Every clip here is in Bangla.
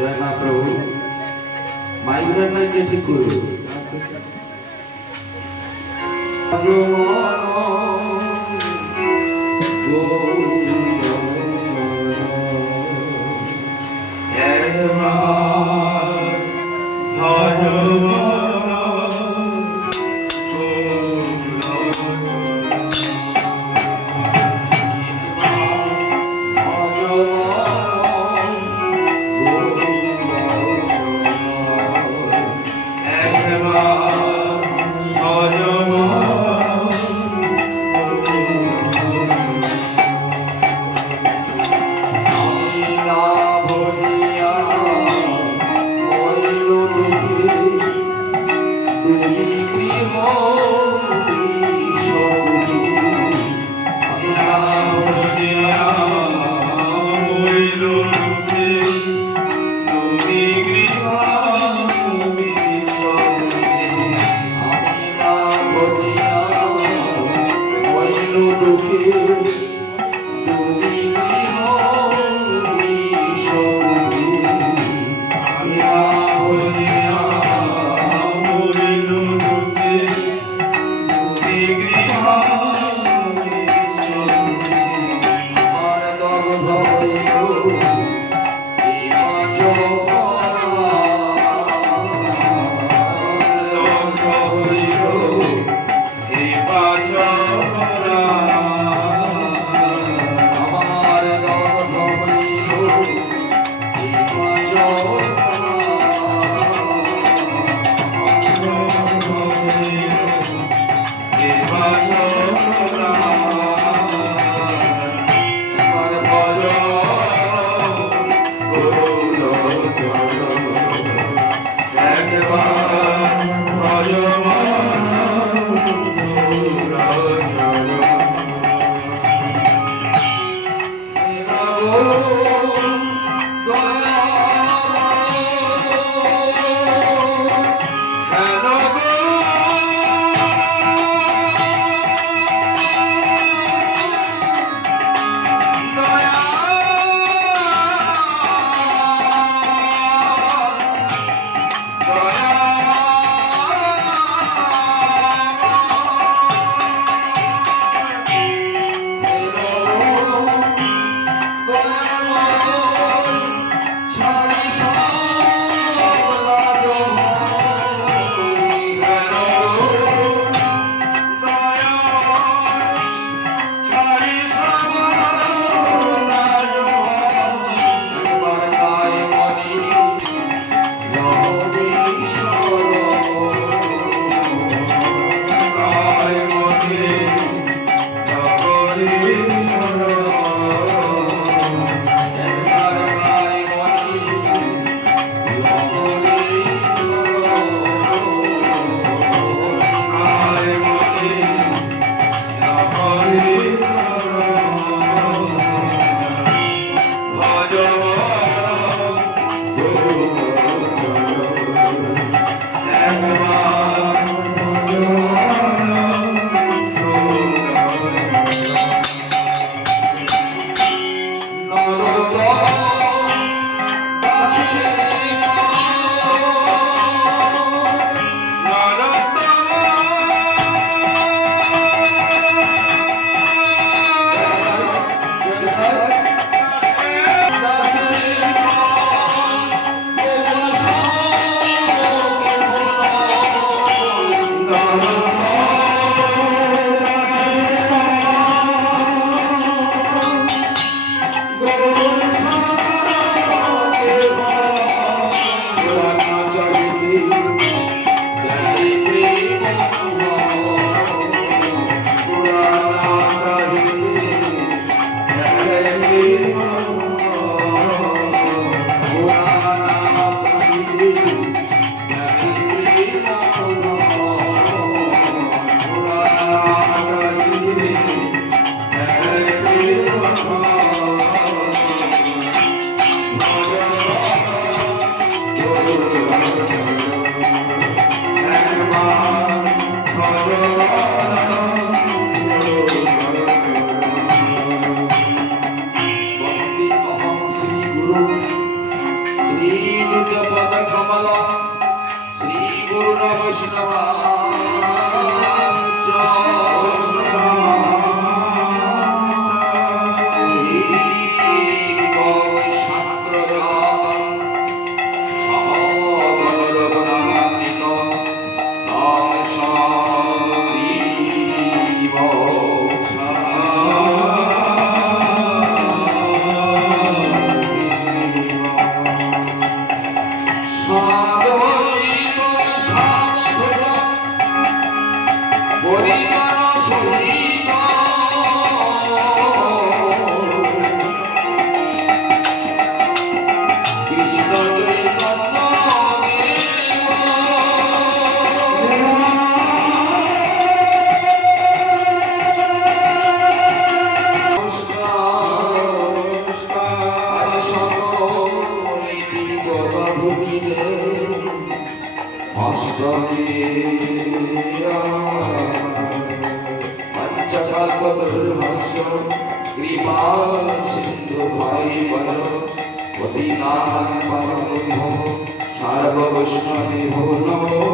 জয় মা প্রভু মাইগুলার নাইকে ঠিক করবো পাল সিন্ধু ভাই বল অতি নাম পরম সার্ব বৈষ্ণবে ভো নমো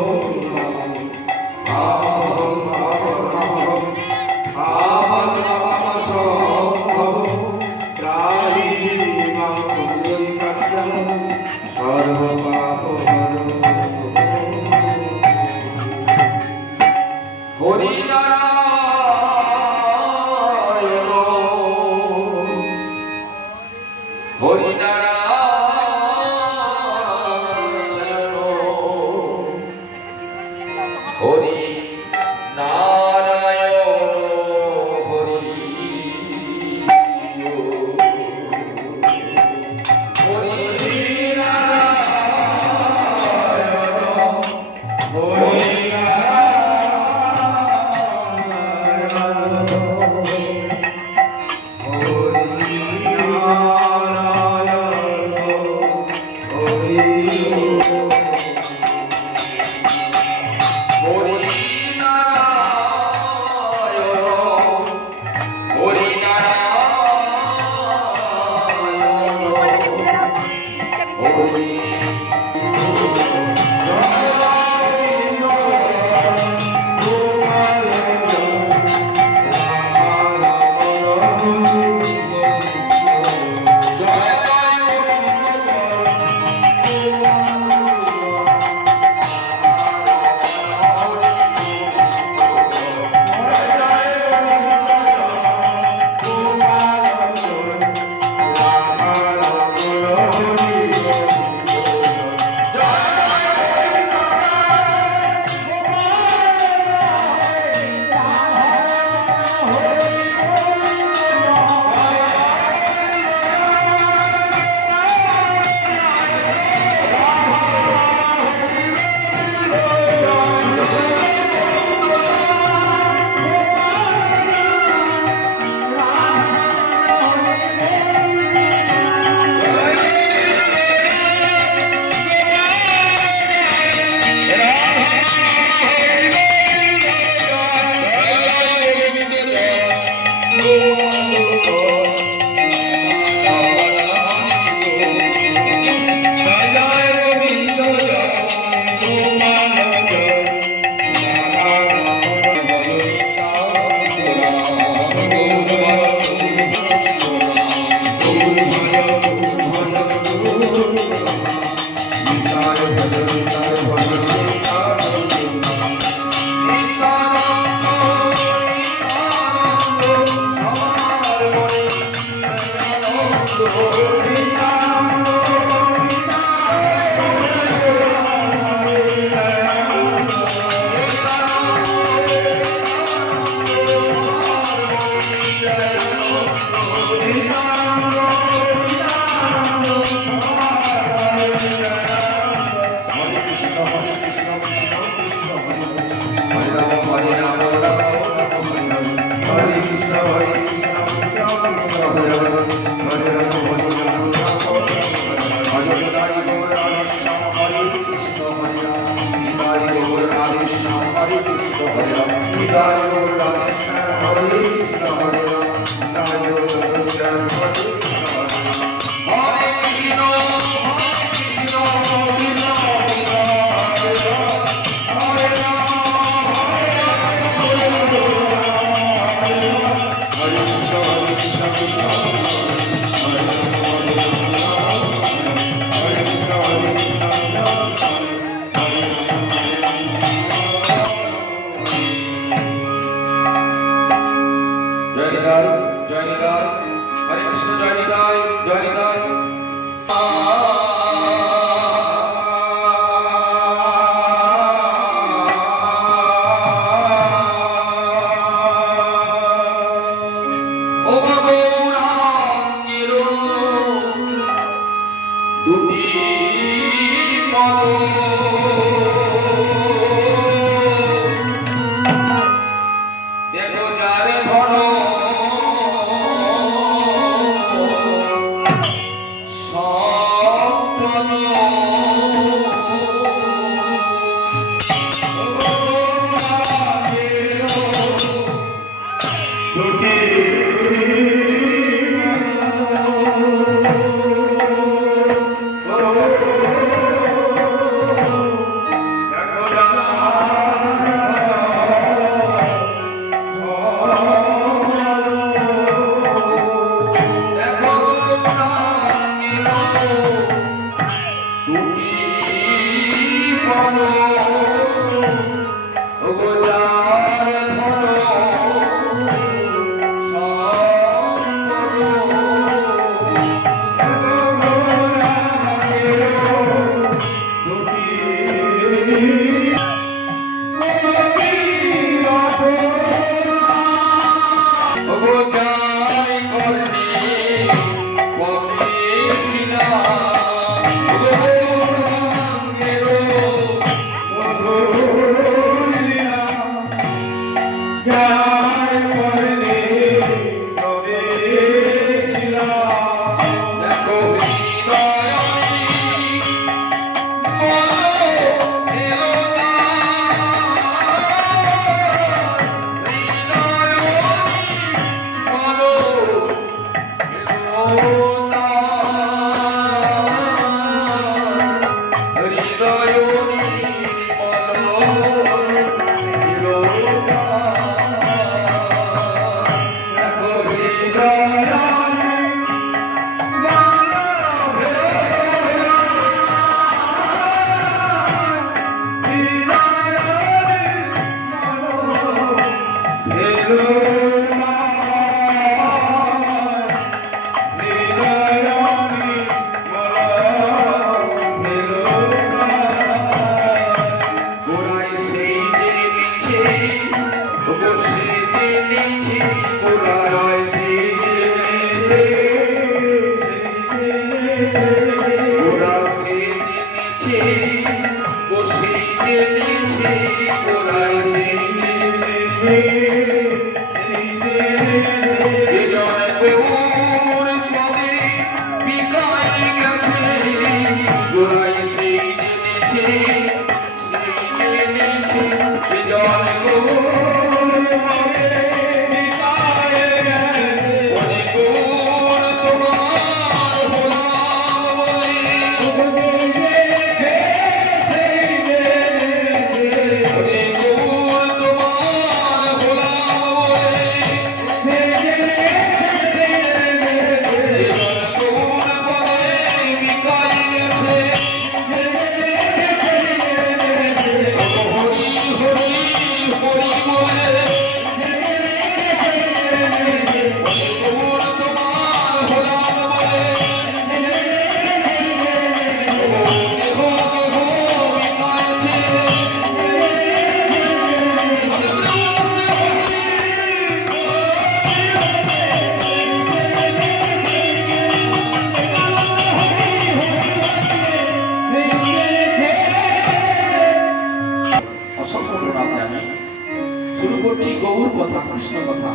করছি গৌর কথা, কৃষ্ণ কথা।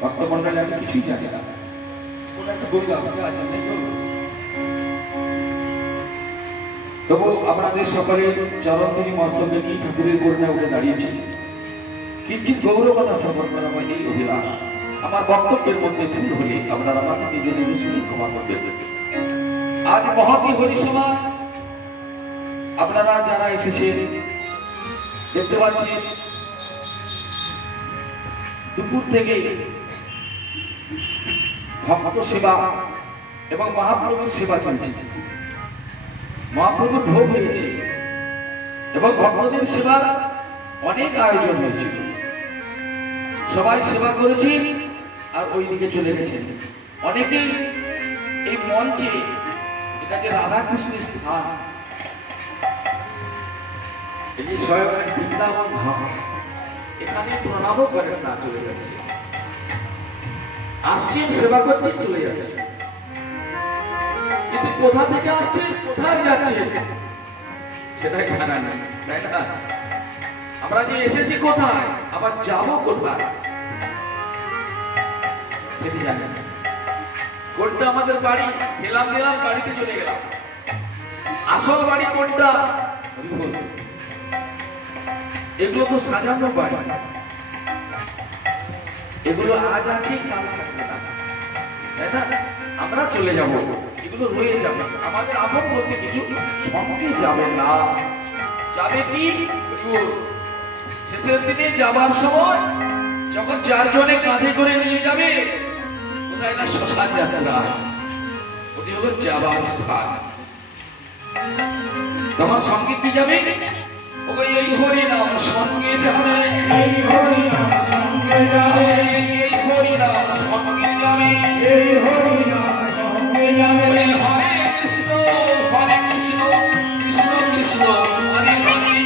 ভক্তমন্ডলী আমি কিছুই জানি না, ওটা একটা গৌর আছে নেই। তবু আপনাদের সকলের চরণধরি মস্তকে কি ঠাকুরের করুণা উঠে দাঁড়িয়েছি। কিঞ্চিৎ গৌরবতা শ্রবণ করা হয় এই অভিলাষ। আমার বক্তব্যের মধ্যে ভুল হলে আপনারা আমাকে যদি শুনে ক্ষমা করতে। আজ মহতী হরিসভা আপনারা যারা এসেছেন দেখতে পাচ্ছেন দুপুর থেকে ভক্ত সেবা এবং মহাপ্রভুর সেবা চলছে। মহাপ্রভুর ভোগ হয়েছে এবং ভক্তদের সেবার অনেক আয়োজন হয়েছিল। সবাই সেবা করেছে আর ওই দিকে চলে গেছেন অনেকেই। এই মঞ্চে এটা যে রাধাকৃষ্ণের স্থান, এই যে স্বয়ং বৃন্দাবন ধাম, এখানে প্রণামও করেন না, চলে যাচ্ছে। আসছেন সেবা করছেন চলে যাচ্ছে, কিন্তু কোথা থেকে আসছেন কোথায় যাচ্ছেন সেটাই জানা নেই, তাই না? আমরা যে এসেছি কোথায় আবার যাবো কোথায় সেটি জানি না। কোনটা আমাদের বাড়ি, গেলাম বাড়িতে চলে গেলাম, আসল বাড়ি কোনটা? এগুলো তো সাজানো বাড়ি, এগুলো আজ আছে কাল থাকবে না, তাই না? আমরা চলে যাব, এগুলো রয়ে যাবে। আমাদের আপন বলতে কিছু সঙ্গে যাবে না। যাবে কি শেষের দিনে যাবার সময় যখন চারজনে কাঁধে করে নিয়ে যাবে কোথায় না শ্মশান যাত্রা, ওটি হলো যাবার স্থান। তোমার সঙ্গে কি যাবে? এই হরি নাম সঙ্গে যাবে, এই হরি নাম সঙ্গে যাবে, এই হরি নাম সঙ্গে যাবে, এই হরি নাম সঙ্গে যাবে। হরে কৃষ্ণ কৃষ্ণ কৃষ্ণ হরে হরে,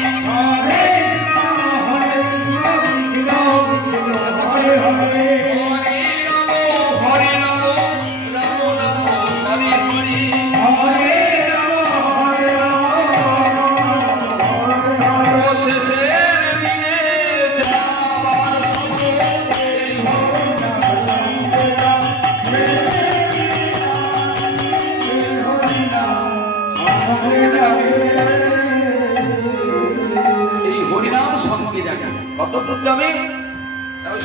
হরে রাম কৃষ্ণ হরে হরে, হরে রাম রাম রাম হরে হরে, হরে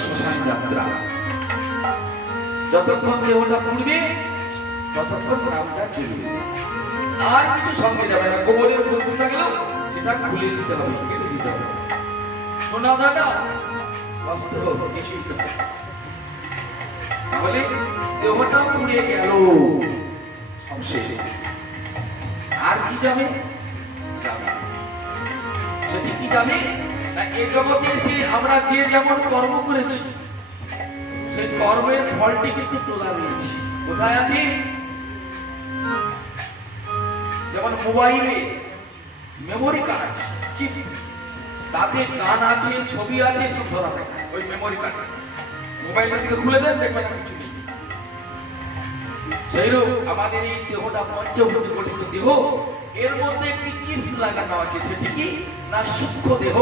শ্মশান যাত্রা। যতক্ষণ দেহটা পুড়বে ততক্ষণ নামটা চলবে, আর কিছু সঙ্গে যাবে না। গোবরের বলতে থাকলেও সেটা খুলে দিতে হবে, কেটে দিতে হবে। শোনা দাদা কষ্ট কিছুই না, তাহলে দেহটা পুড়ে গেল, সব শেষ। আর কি যাবে? সেটি কি যাবে? এই জগতে এসে আমরা যে যেমন কর্ম করেছি সেই কর্মের ফলটি কিন্তু তোলা রয়েছে। কোথায় আছে? যেমন মোবাইলে মেমোরি কার্ড চিপস, তাতে গান আছে, ছবি আছে, সব ধরা থাকে ওই মেমোরি কার্ড। মোবাইলটা থেকে খুলে দেন, দেখবেন না কিছু নেই। সেইরূপ আমাদের এই দেহটা পঞ্চভূতে গঠিত দেহ, এর মধ্যে একটি চিপস লাগানো আছে। সেটি কি না সূক্ষ্ম দেহ,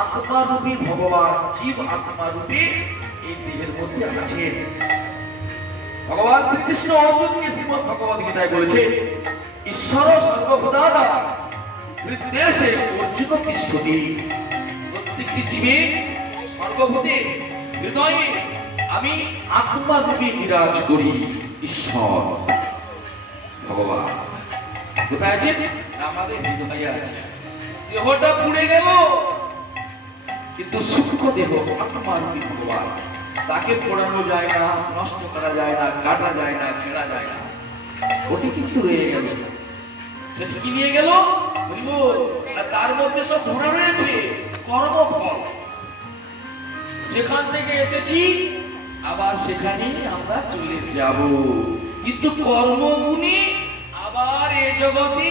আত্মারূপী ভগবান, জীব আত্মারূপী এই দেহের মধ্যে আছে। ভগবান শ্রীকৃষ্ণ অর্জুনকে শ্রীমদ্ ভগবদ গীতায় বলেছে, ঈশ্বর সর্বভূতানাং হৃদ্দেশে অর্জুন তিষ্ঠতি। প্রত্যেকটি জীবে সর্বভূতে হৃদয়ে আমি আত্মারূপী বিরাজ করি। ঈশ্বর ভগবান কোথায় আছে? আমাদের হৃদয়ে আছে। দেহটা পুড়ে গেল, কিন্তু সূক্ষ্ম দেহ আত্মারূপী ভগবান, তাকে পোড়ানো যায় না, নষ্ট করা যায় না, কাটা যায় না, ছেঁড়া যায় না, ওটি কিন্তু রয়ে গেল। সেটি কি নিয়ে গেল? তার মধ্যে সব ধরা রয়েছে কর্মফল। যেখান থেকে এসেছি আবার সেখানেই আমরা চলে যাব, কিন্তু কর্মগুণী আবার এ জগতে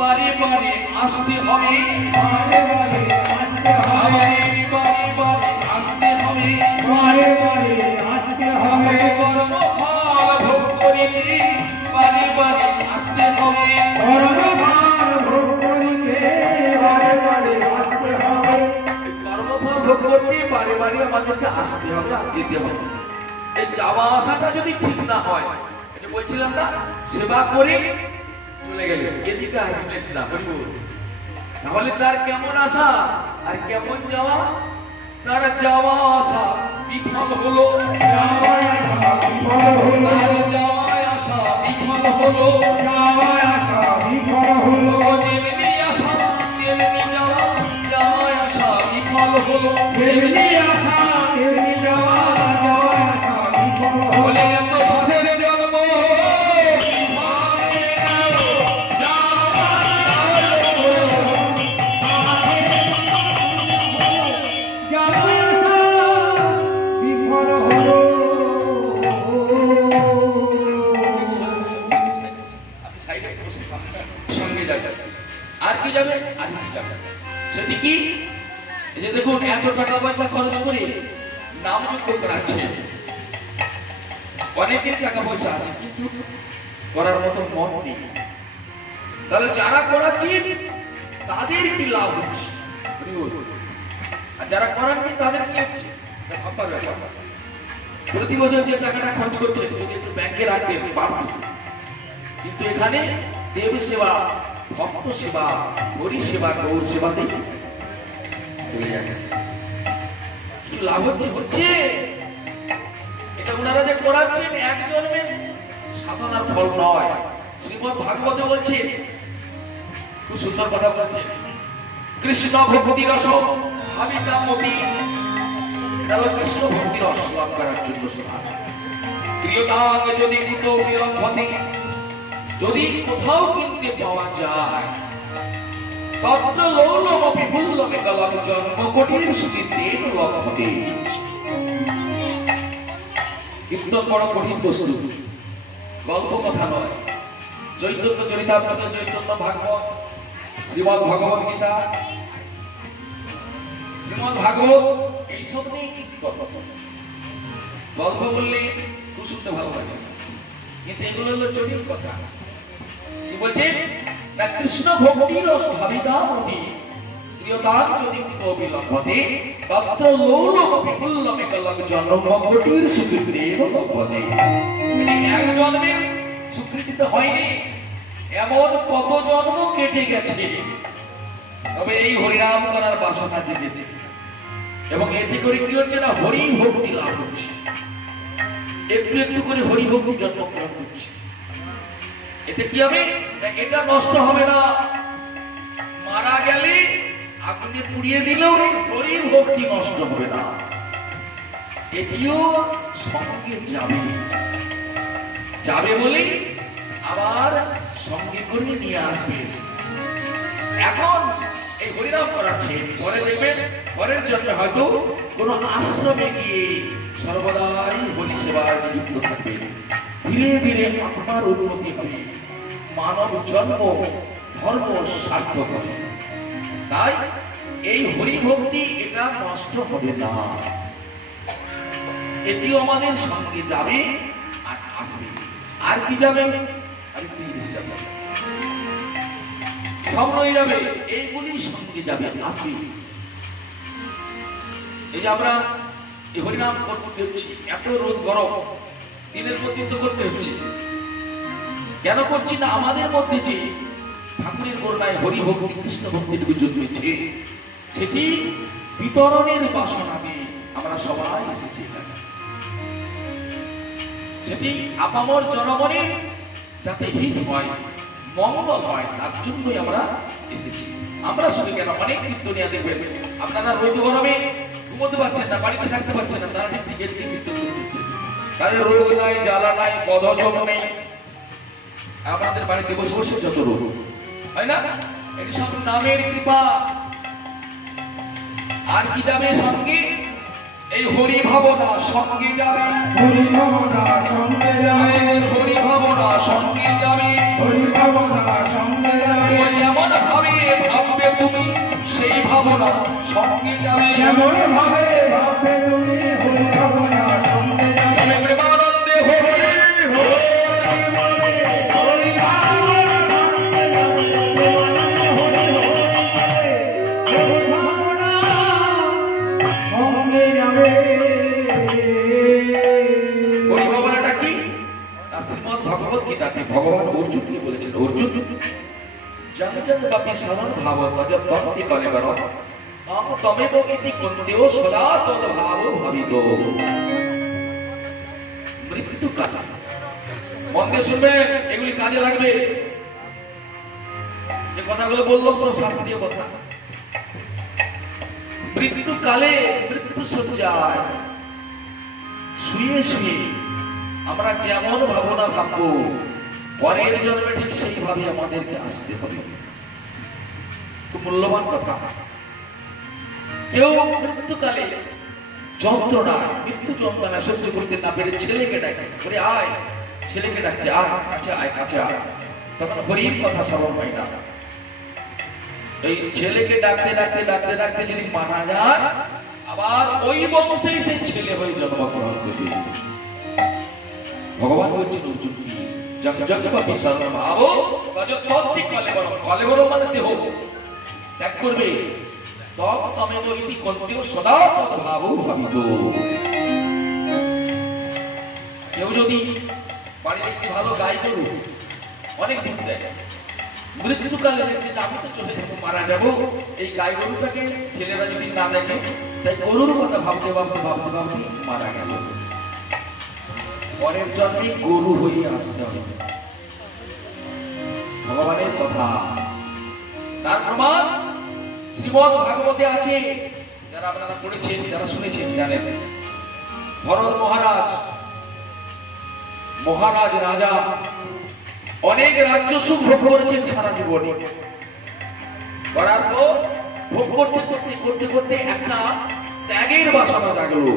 বারে বারে আসতে হবে, বারে বারে আসতে হবে, বারে বারে আসতে হবে, বারে বারে আসতে হবে। কর্মফল ভোগ করিতে বারে বারে আসতে হবে, কর্মফল ভোগ করিতে বারে বারে আসতে হবে। কর্মফল ভোগ করতে বারে বারে আমাদেরকে আসতে হবে আর যেতে হবে। এই যাওয়া আসাটা যদি ঠিক না হয়, এটা বলছিলাম না, সেবা করে চলে গেলে এদিকে আসবেন না, তাহলে তার কেমন আসা আর কেমন যাওয়া? তার যাওয়া আসা বিফল হলো, যাওয়া আসা বিফল হলো, যেমনি আসা তেমনি যাওয়া, যাওয়া আসা বিফল হলো, তেমনি আসা তেমনি যাওয়া, যাওয়া আসা বিফল হলো। বলে এত সাধের জন্ম আর কি যাবে, আর কি যাবে, সেটি কি? এই যে দেখুন, এত টাকা পয়সা খরচ করে নাম যুক্ত করাচ্ছে, অনেকের টাকা পয়সা আছে কিন্তু করার মতো মন নেই। তাহলে যারা করাচ্ছেন তাদের কি লাভ হচ্ছে, আর যারা করাননি তাদের কি হচ্ছে? প্রতি বছর যে টাকাটা খরচ করছে যদি একটু ব্যাংকে রাখবেন পারবেন, কিন্তু এখানে দেব সেবা, ভক্ত সেবা, হরি সেবা, গৌর সেবাতে চলে যাচ্ছে। কিছু লাভ হচ্ছে, হচ্ছে। এটা ওনারা যে করাচ্ছেন এক জন্মের সাধনার ফল নয়। শ্রীমদ ভাগবতে বলছে, খুব সুন্দর কথা বলছে, কৃষ্ণ ভক্তি রস ভাবিকামতি, এটা হলো কৃষ্ণ ভক্তি রস লাভ করার জন্য সাধনা। প্রিয়তাকে যদি কুতো বিলম্বতে, যদি কোথাও কিনতে পাওয়া যায়, তত্র লৌলমপি মূল্যমে কলম জন্ম কোটির সুকীর্তির লক্ষ্যতে। কীর্তন বড় কঠিন বস্তু, গল্প কথা নয়। চৈতন্য চরিতামৃত, চৈতন্য ভাগবত, শ্রীমদ ভগবত গীতা, শ্রীমদ ভাগবত, এইসব নিয়ে কীর্তন। গল্প বললে খুব শুনতে ভালো লাগে, কিন্তু এগুলো হলো জটিল কথা। কি বলছে না, কৃষ্ণ ভক্তি রস ভাবিকামতি, প্রিয়তার যদি কুতো বিলম্বতে, তত্র লৌলমপি মূল্যমে কলম জন্ম কোটির সুকীর্তির লক্ষ্যতে। এক জন্মের স্বীকৃতি তো হয়নি, এমন কত জন্ম কেটে গেছে, তবে এই হরিনাম করার বাসনা জেগেছে, এবং এতে করে কি হচ্ছে না, হরি ভক্তি লাভ হচ্ছে। একটু একটু করে হরি ভক্তি জন্মগ্রহণ করছে। এতে কি হবে? এটা নষ্ট হবে না। মারা গেলে আগুনে পুড়িয়ে দিলেও হরি ভক্তি নষ্ট হবে না, এটিও সঙ্গে যাবে। যাবে বলে আবার সঙ্গে করে নিয়ে আসবে। এখন এই হরিনাম করাচ্ছে, পরে দেখবেন পরের জন্য হয়তো কোনো আশ্রমে গিয়ে সর্বদাই হরি সেবায় নিযুক্ত থাকবে। ধীরে ধীরে আত্মার উন্নতি হবে, মানব জন্ম ধর্ম সার্থক হবে। তাই এই হরি ভক্তি এটা নষ্ট হবে না, এটিও আমাদের সঙ্গে যাবে আর আসবে। আর কি যাবে? আর কি যাবে? সব রয়ে যাবে, এইগুলি সঙ্গে যাবে, আসবে। এই যে আমরা এই হরিনাম করতে হচ্ছে, এত রোদ গরম, দিনের পর দিন তো করতে হচ্ছে। কেন করছি না? আমাদের মধ্যে যে ঠাকুরের করুণায় হরি ভক্তি কৃষ্ণ ভক্তিটুকু জন্মেছে, সেটি বিতরণের বাসনাকে আমরা সবাই এসেছি এখানে। সেটি আপামর জনগণের যাতে হিত হয়, মঙ্গল হয়, তার জন্যই আমরা এসেছি। আমরা শুধু কেন, অনেক কীর্তনিয়া দেখবেন আপনারা রোদ গরমে ঘুমোতে পারছেন না, বাড়িতে থাকতে পারছেন না, তারা ঠিক দিকে কীর্তন করছে। তাদের রোগ নাই, জ্বালা নাই, বদহজম নেই। আমাদের বাড়িতে বসে বসে যত রোগ হয় না, এটি সব নামের কৃপা। আর কি যাবে সঙ্গে? এই হরি ভাবনা সঙ্গে যাবে, হরি ভাবনা সঙ্গে যাবে, হরি ভাবনা সঙ্গে যাবে, হরি ভাবনা সঙ্গে যাবে। যেমন ভাবে ভাববে তুমি, সেই ভাবনা সঙ্গে যাবে, যেমন ভাবে ভাববে তুমি, হরি ভাবনা সঙ্গে যাবে। প্রেমানন্দে হরি হরি হরি ভাবনা সঙ্গে যাবে। শ্রীমদ ভগবত গীতাতে ভগবান অর্জুনকে বলেছেন, অর্জুন জগজগ বাপি সরল ভাব তজ তত্তি কলেবর মাম তমেব ইতি কুন্তেও সদা তদ ভাব ভাবিত। মৃত্যুকাল, মন দিয়ে শুনবেন, এগুলি কাজে লাগবে। যে কথাগুলো বললাম সব শাস্ত্রীয় কথা। মৃত্যুকালে, মৃত্যু সজ্জায় শুয়ে শুয়ে আমরা যেমন ভাবনা ভাববো, পরের জন্মে ঠিক সেইভাবে আমাদেরকে আসতে হবে। খুব মূল্যবান কথা। কেউ মৃত্যুকালে যন্ত্রণা, মৃত্যু যন্ত্রণা সহ্য করতে না পেরে ছেলেকে ডাকে, বলে আয়, ছেলেকে ডাকছে, আয় কাছে আয়, কাছে আয়। তখন গরিব কথা স্মরণ হয় না। এই ছেলেকে ডাকতে ডাকতে ডাকতে ডাকতে যদি মারা যায়, আবার ওই বংশেই সে ছেলে হয়ে জন্মগ্রহণ করবে। ভগবান বলছেন অর্জুনকে, জগজগবাপি সরল ভাব তজ তত্তি কলেবর, কলেবর মানে দেহ ত্যাগ করবে। তব তমেব ইতি কুন্তেও সদা তদ ভাব ভাবিত। কেউ যদি বাড়ির একটি ভালো গাই গরু অনেক দিন দেয়, মৃত্যুকালে দেখছে যে আমি তো চলে যাবো, মারা যাবো, এই গাই গরুটাকে ছেলেরা যদি না দেখে, তাই গরুর কথা ভাবতে ভাবতে ভাবতে ভাবতে মারা গেল। পরের জন্মে গরু হয়ে আসতে হবে। ভগবানের কথা, তার প্রমাণ শ্রীমদ ভাগবতে আছে। যারা আপনারা পড়েছেন, যারা শুনেছেন জানেন। ভরত মহারাজ, মহারাজ রাজা অনেক রাজ্য সুখ ভোগ করেছেন সারা জীবনে। করার পর ভোগ করতে করতে করতে করতে একটা ত্যাগের বাসনা জাগলো।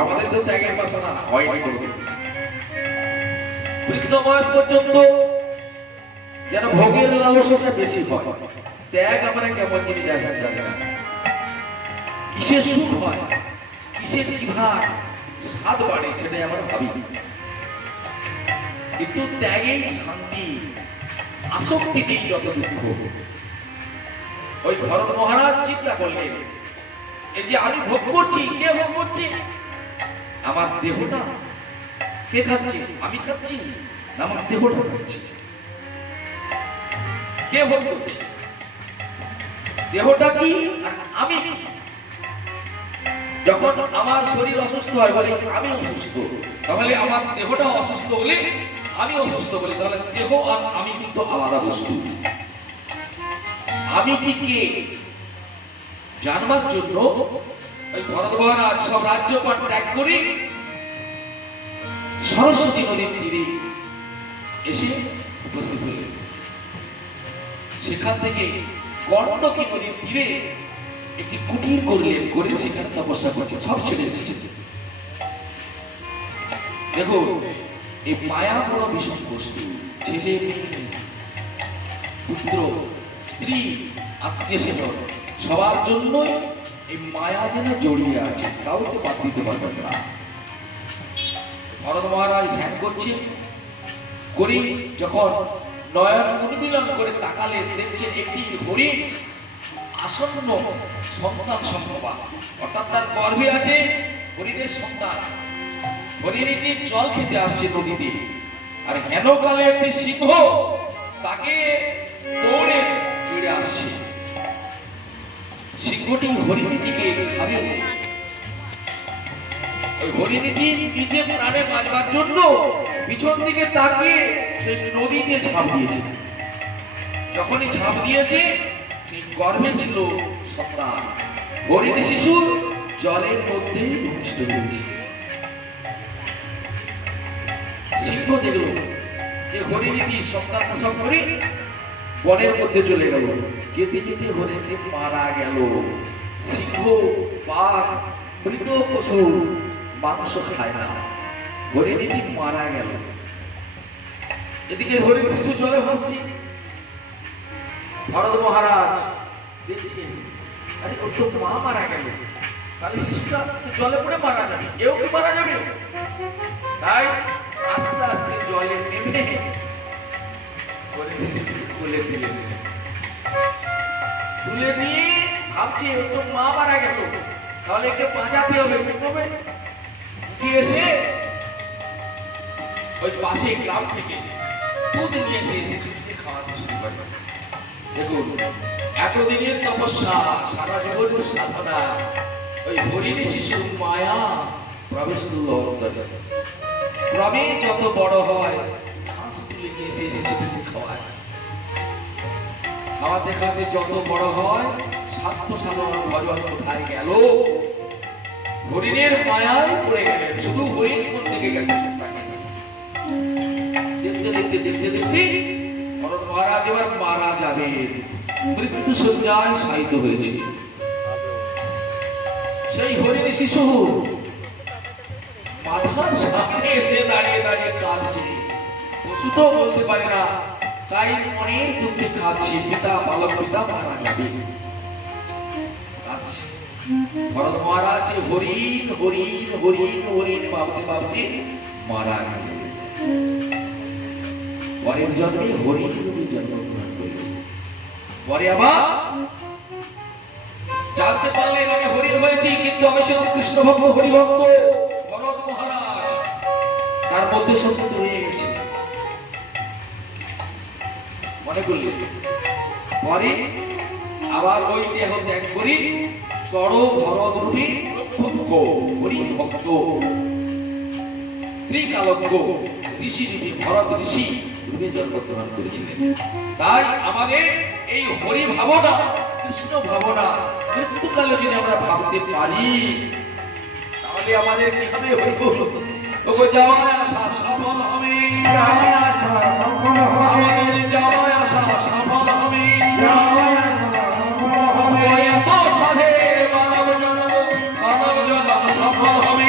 আমাদের তো ত্যাগের বাসনা হয়নি। বৃদ্ধ বয়স পর্যন্ত যেন ভোগের লালসাটা বেশি হয়, ত্যাগ আমরা কেমন জিনিস জানি না। কিসের সুখ হয়, কিসের জিভার স্বাদ বাড়ে, সেটাই আমরা ভাবি। কিন্তু ত্যাগেই শান্তি, আসক্তিতেই যত দুঃখ। ওই ভরত মহারাজ চিন্তা করলেন, এই যে আমি ভোগ করছি, কে ভোগ করছে? আমার দেহটা। কে খাচ্ছে? আমি খাচ্ছি না, আমার দেহটা খাচ্ছি। কে ভোগ করছে? দেহটা কি আর আমি কি? যখন আমার শরীর অসুস্থ হয় বলে আমি অসুস্থ, তাহলে আমার দেহটা অসুস্থ হলে আমি অসুস্থ বলি, তাহলে দেহ আর আমি কিন্তু আলাদা বস্তু। আমি কি কে জানবার জন্য ওই ভরত মহারাজ সব রাজ্যপাট ত্যাগ করি সরস্বতী নদীর তীরে এসে উপস্থিত হলেন। সেখান থেকে গণ্ডকী নদীর তীরে একটি কুটির করলেন, করে সেখানে তপস্যা করছে, সব ছেড়ে এসেছে। দেখো, এই মায়া বড় ভীষণ বস্তু। ছেলে, পুত্র, স্ত্রী, আত্মীয় স্বজন সবার জন্য এই মায়া যেন জড়িয়ে আছে, কাউকে বাদ দিতে পারবেন না। ভরত মহারাজ ধ্যান করছেন, করি যখন নয়ন উন্মিলন করে তাকালে দেখছেন একটি হরিণ আসন্ন সন্তান সম্ভবা, অর্থাৎ তার গর্ভে আছে হরিণের সন্তান। হরিণীটি জল খেতে আসছে নদীতে, আর হেনকালে একটি সিংহ তাকে দৌড়ে চড়ে আসছে। সিংহটি হরিণীটিকে খাবে। ওই হরিণীটি নিজে প্রাণে বাঁচবার জন্য পিছন দিকে তাকিয়ে সেই নদীতে ঝাঁপ দিয়েছে। যখনই ঝাঁপ দিয়েছে, সেই গর্ভে ছিল সন্তান। হরিণী শিশু জলের মধ্যে ভূমিষ্ঠ হয়েছে। সিংহ দেখল যে হরিণীটি সন্তান প্রসব করে বনের মধ্যে চলে গেল। যেতে যেতে হরিণী মারা গেল। সিংহ, বাঘ, মৃত পশু মাংস খায় না, হরিণীটি মারা গেল। এদিকে হরিণ শিশু জলে ভাসছে। ভরত মহারাজ দেখছেন, আরে ওর তো মা মারা গেল, তাহলে শিশুটা জলে পড়ে মারা যাবে, এও কি মারা যাবে? তাই আস্তে আস্তে জলে নেমে হরিণ শিশুটিকে তুলে দিলেন। তুলে নিয়ে ভাবছে ও তো মা মারা গেল, তাহলে একে বাঁচাতে হবে। কি করবে? এসে ওই পাশে গ্রাম থেকে দুধ নিয়ে এসে শিশুটিকে খাওয়াতে শুরু করে। দেখুন, এতদিনের তপস্যা, সারা জীবন সাধনা, ওই হরিণ শিশুর মায়া প্রবেশ করলো অন্তরে। ক্রমে যত বড় হয়, ঘাস তুলে নিয়ে এসে শিশুটিকে খাওয়ায়। খাওয়াতে খাওয়াতে যত বড় হয়, স্বার্থ সাধন ভজন কোথায় গেল? হরিণের মায়ায় পড়ে গেলেন। শুধু হরিণ কোন দিকে গেছে দেখতে দেখতে দেখতে দেখতে ভরত মহারাজ এবার মারা যাবে, মৃত্যু শয্যায় শায়িত হয়েছে। সেই হরিণ শিশু মাথার সামনে এসে দাঁড়িয়ে দাঁড়িয়ে কাঁদছে। পশু তো বলতে পারে না, তাই অনেক দুঃখে কাঁদছে। পিতা, বালক পিতা মারা যাবে, কাঁদছে। ভরত মহারাজ হরিণ হরিণ হরিণ হরিণ ভাবতে ভাবতে মারা গেল। পরের জন্মে হরিণ রূপে জন্মগ্রহণ করলেন। পরে আবার জানতে পারলেন আমি হরিণ হয়েছি, কিন্তু আমি ছিলাম কৃষ্ণ ভক্ত, হরিভক্ত। ভরত মহারাজ তার মধ্যে সত্য রয়ে গেছে মনে করলেন। পরে আবার ওই দেহ ত্যাগ করি চড় ভরত রূপে হরিভক্ত ত্রিকালজ্ঞ ঋষি রূপে ভরত ঋষি রূপে জন্মগ্রহণ করেছিলেন। তাই আমাদের এই হরি ভাবনা, কৃষ্ণ ভাবনা মৃত্যুকালে যদি আমরা ভাবতে পারি, তাহলে আমাদের কি হবে? হরি বল, ওগো যাওয়ার আশা সফল হবে, আমাদের যাওয়ার আশা সফল হবে। এত সাধের মানব জন্ম সফল হবে।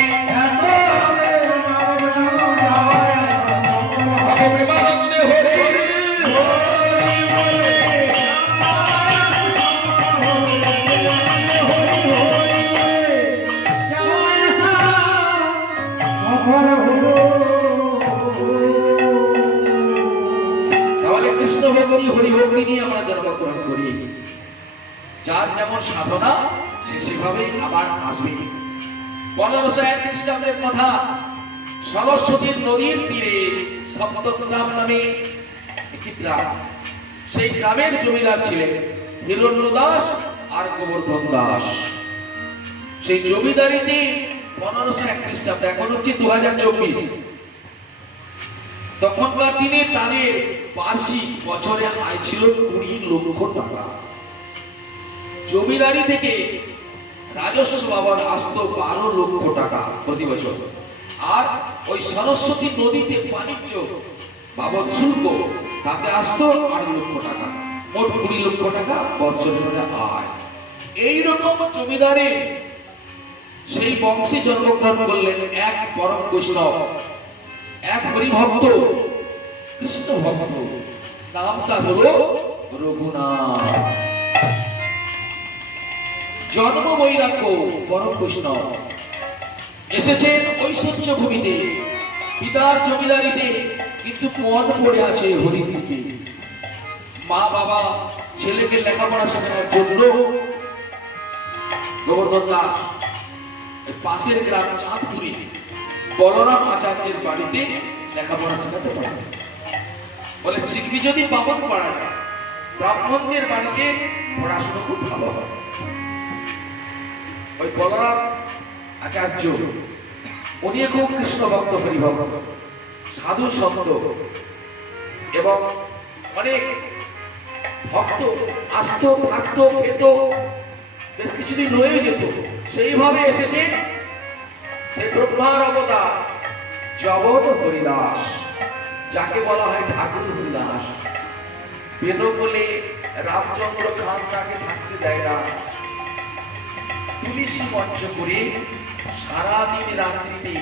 হরিভক্তি নিয়ে আমরা জন্মগ্রহণ করি। যার যেমন সাধনা সে সেভাবেই আবার আসবে। 1501 খ্রিস্টাব্দের কথা, সরস্বতীর নদীর তীরে সপ্তগ্রাম নামে একটি গ্রাম। সেই গ্রামের জমিদার ছিলেন হিরণ্য দাস আর গোবর্ধন দাস। সেই জমিদারিতে 1501 খ্রিস্টাব্দে, এখন হচ্ছে 2024, তখনকার দিনে তাদের বার্ষিক বছরে আয় ছিল 20 লক্ষ টাকা। জমিদারি থেকে রাজস্ব বাবদ আসতো 12 লক্ষ টাকা প্রতি বছর। আর ওই সরস্বতী নদীতে বাণিজ্য বাবদ শুল্ক, তাতে আসতো 8 লক্ষ টাকা। মোট 20 লক্ষ টাকা বছরের আয়। এইরকম জমিদারে সেই বংশে জন্মগ্রহণ করলেন এক পরম বৈষ্ণব, এক হরিভক্ত, কৃষ্ণ ভক্ত। নাম তার হলো রঘুনাথ। জন্ম বৈরাগ্য, পরম বৈষ্ণব। এসেছেন ঐশ্বর্য ভূমিতে, পিতার জমিদারিতে, কিন্তু মন পড়ে আছে হরির দিকে। মা বাবা ছেলেকে লেখাপড়া শেখানোর জন্য গোবর্ধন দাস পাশের গ্রাম চাঁদপুরি বলরাম আচার্যের বাড়িতে লেখাপড়া শেখাতে পারে। বলে শিখবি যদি বামন পাড়ায়, ব্রাহ্মণদের বাড়িতে পড়াশোনা খুব ভালো হয়। ওই বলরাম আচার্য উনি খুব কৃষ্ণ ভক্ত, হরিভক্ত, সাধু সন্ত এবং অনেক ভক্ত আসতো, থাকতো, খেত, বেশ কিছুদিন রয়ে যেত। সেইভাবে এসেছে সে ব্রহ্মার অবতার জগৎ হরিদাস, যাকে বলা হয় ঠাকুর হরিদাস। বেদ বলে রামচন্দ্র খান তাকে থাকতে দেয় না। তুলসী মঞ্চ করে সারাদিন রাত্রিতে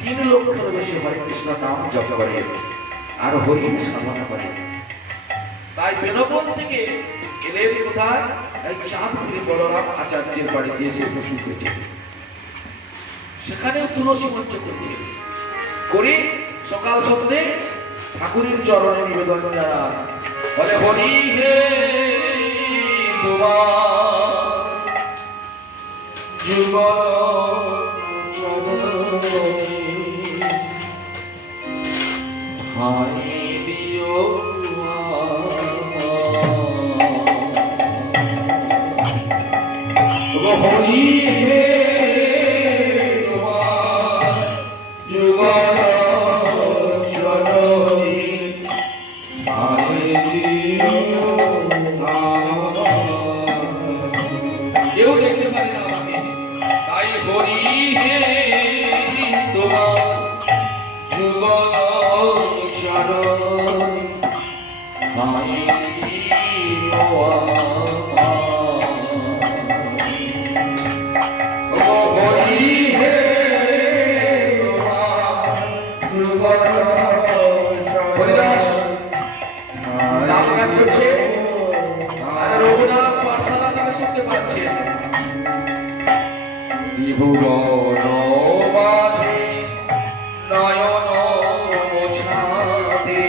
3 লক্ষের বেশি হরে কৃষ্ণ নাম জপ করে আর হরিণ সাধনা করে। তাই বেনবল থেকে এলেন কোথায়? এই চাঁদপুরি বলরাম আচার্যের বাড়িতে এসে উপস্থিত হয়েছে। সেখানেও তুলসী মঞ্চ করছে, করে সকাল সন্ধ্যে ঠাকুরের চরণে নিবেদন জানান। বলে হরি হে হায় দিও হরি হে তোমার যুগল চরণে হায় দিও কেউ দেখতে পারে না আমাকে, তাই হরি হে তোমার যুগল চরণে হায় দিও হরি হে তোমার হরিদাস নাম গান করছে আর রঘুনাথ পাঠশালা থেকে শুনতে পাচ্ছেন। ত্রিভুবন মাঝে নয়ন মোছাতে,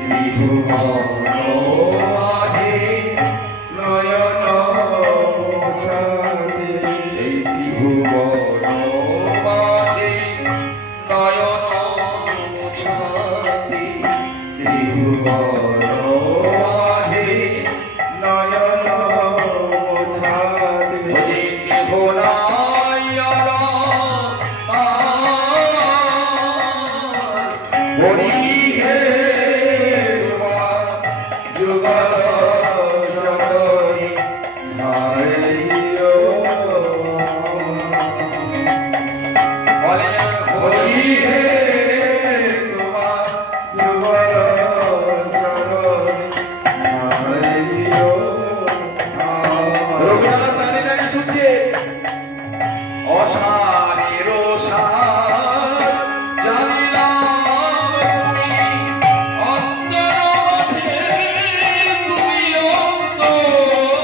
ত্রিভুবন মাঝে নয়ন মোছাতে, এই ত্রিভুবন মাঝে নয়ন মোছাতে, ত্রিভুবন মাঝে নয়ন মোছাতে, ওরে কেহনাইয়ারা হরি হে তোমার যুগল চরণে হায় দিও বলে হরি হে তোমার যুগল চরণে হায় দিও। রঘুনাথ দাঁড়িয়ে দাঁড়িয়ে শুনছে অসারের সার জানিলাম তুমি অন্তরে, তুমি অন্তর্যামী,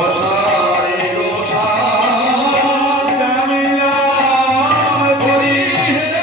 অসারের সার জানিলাম হরি হে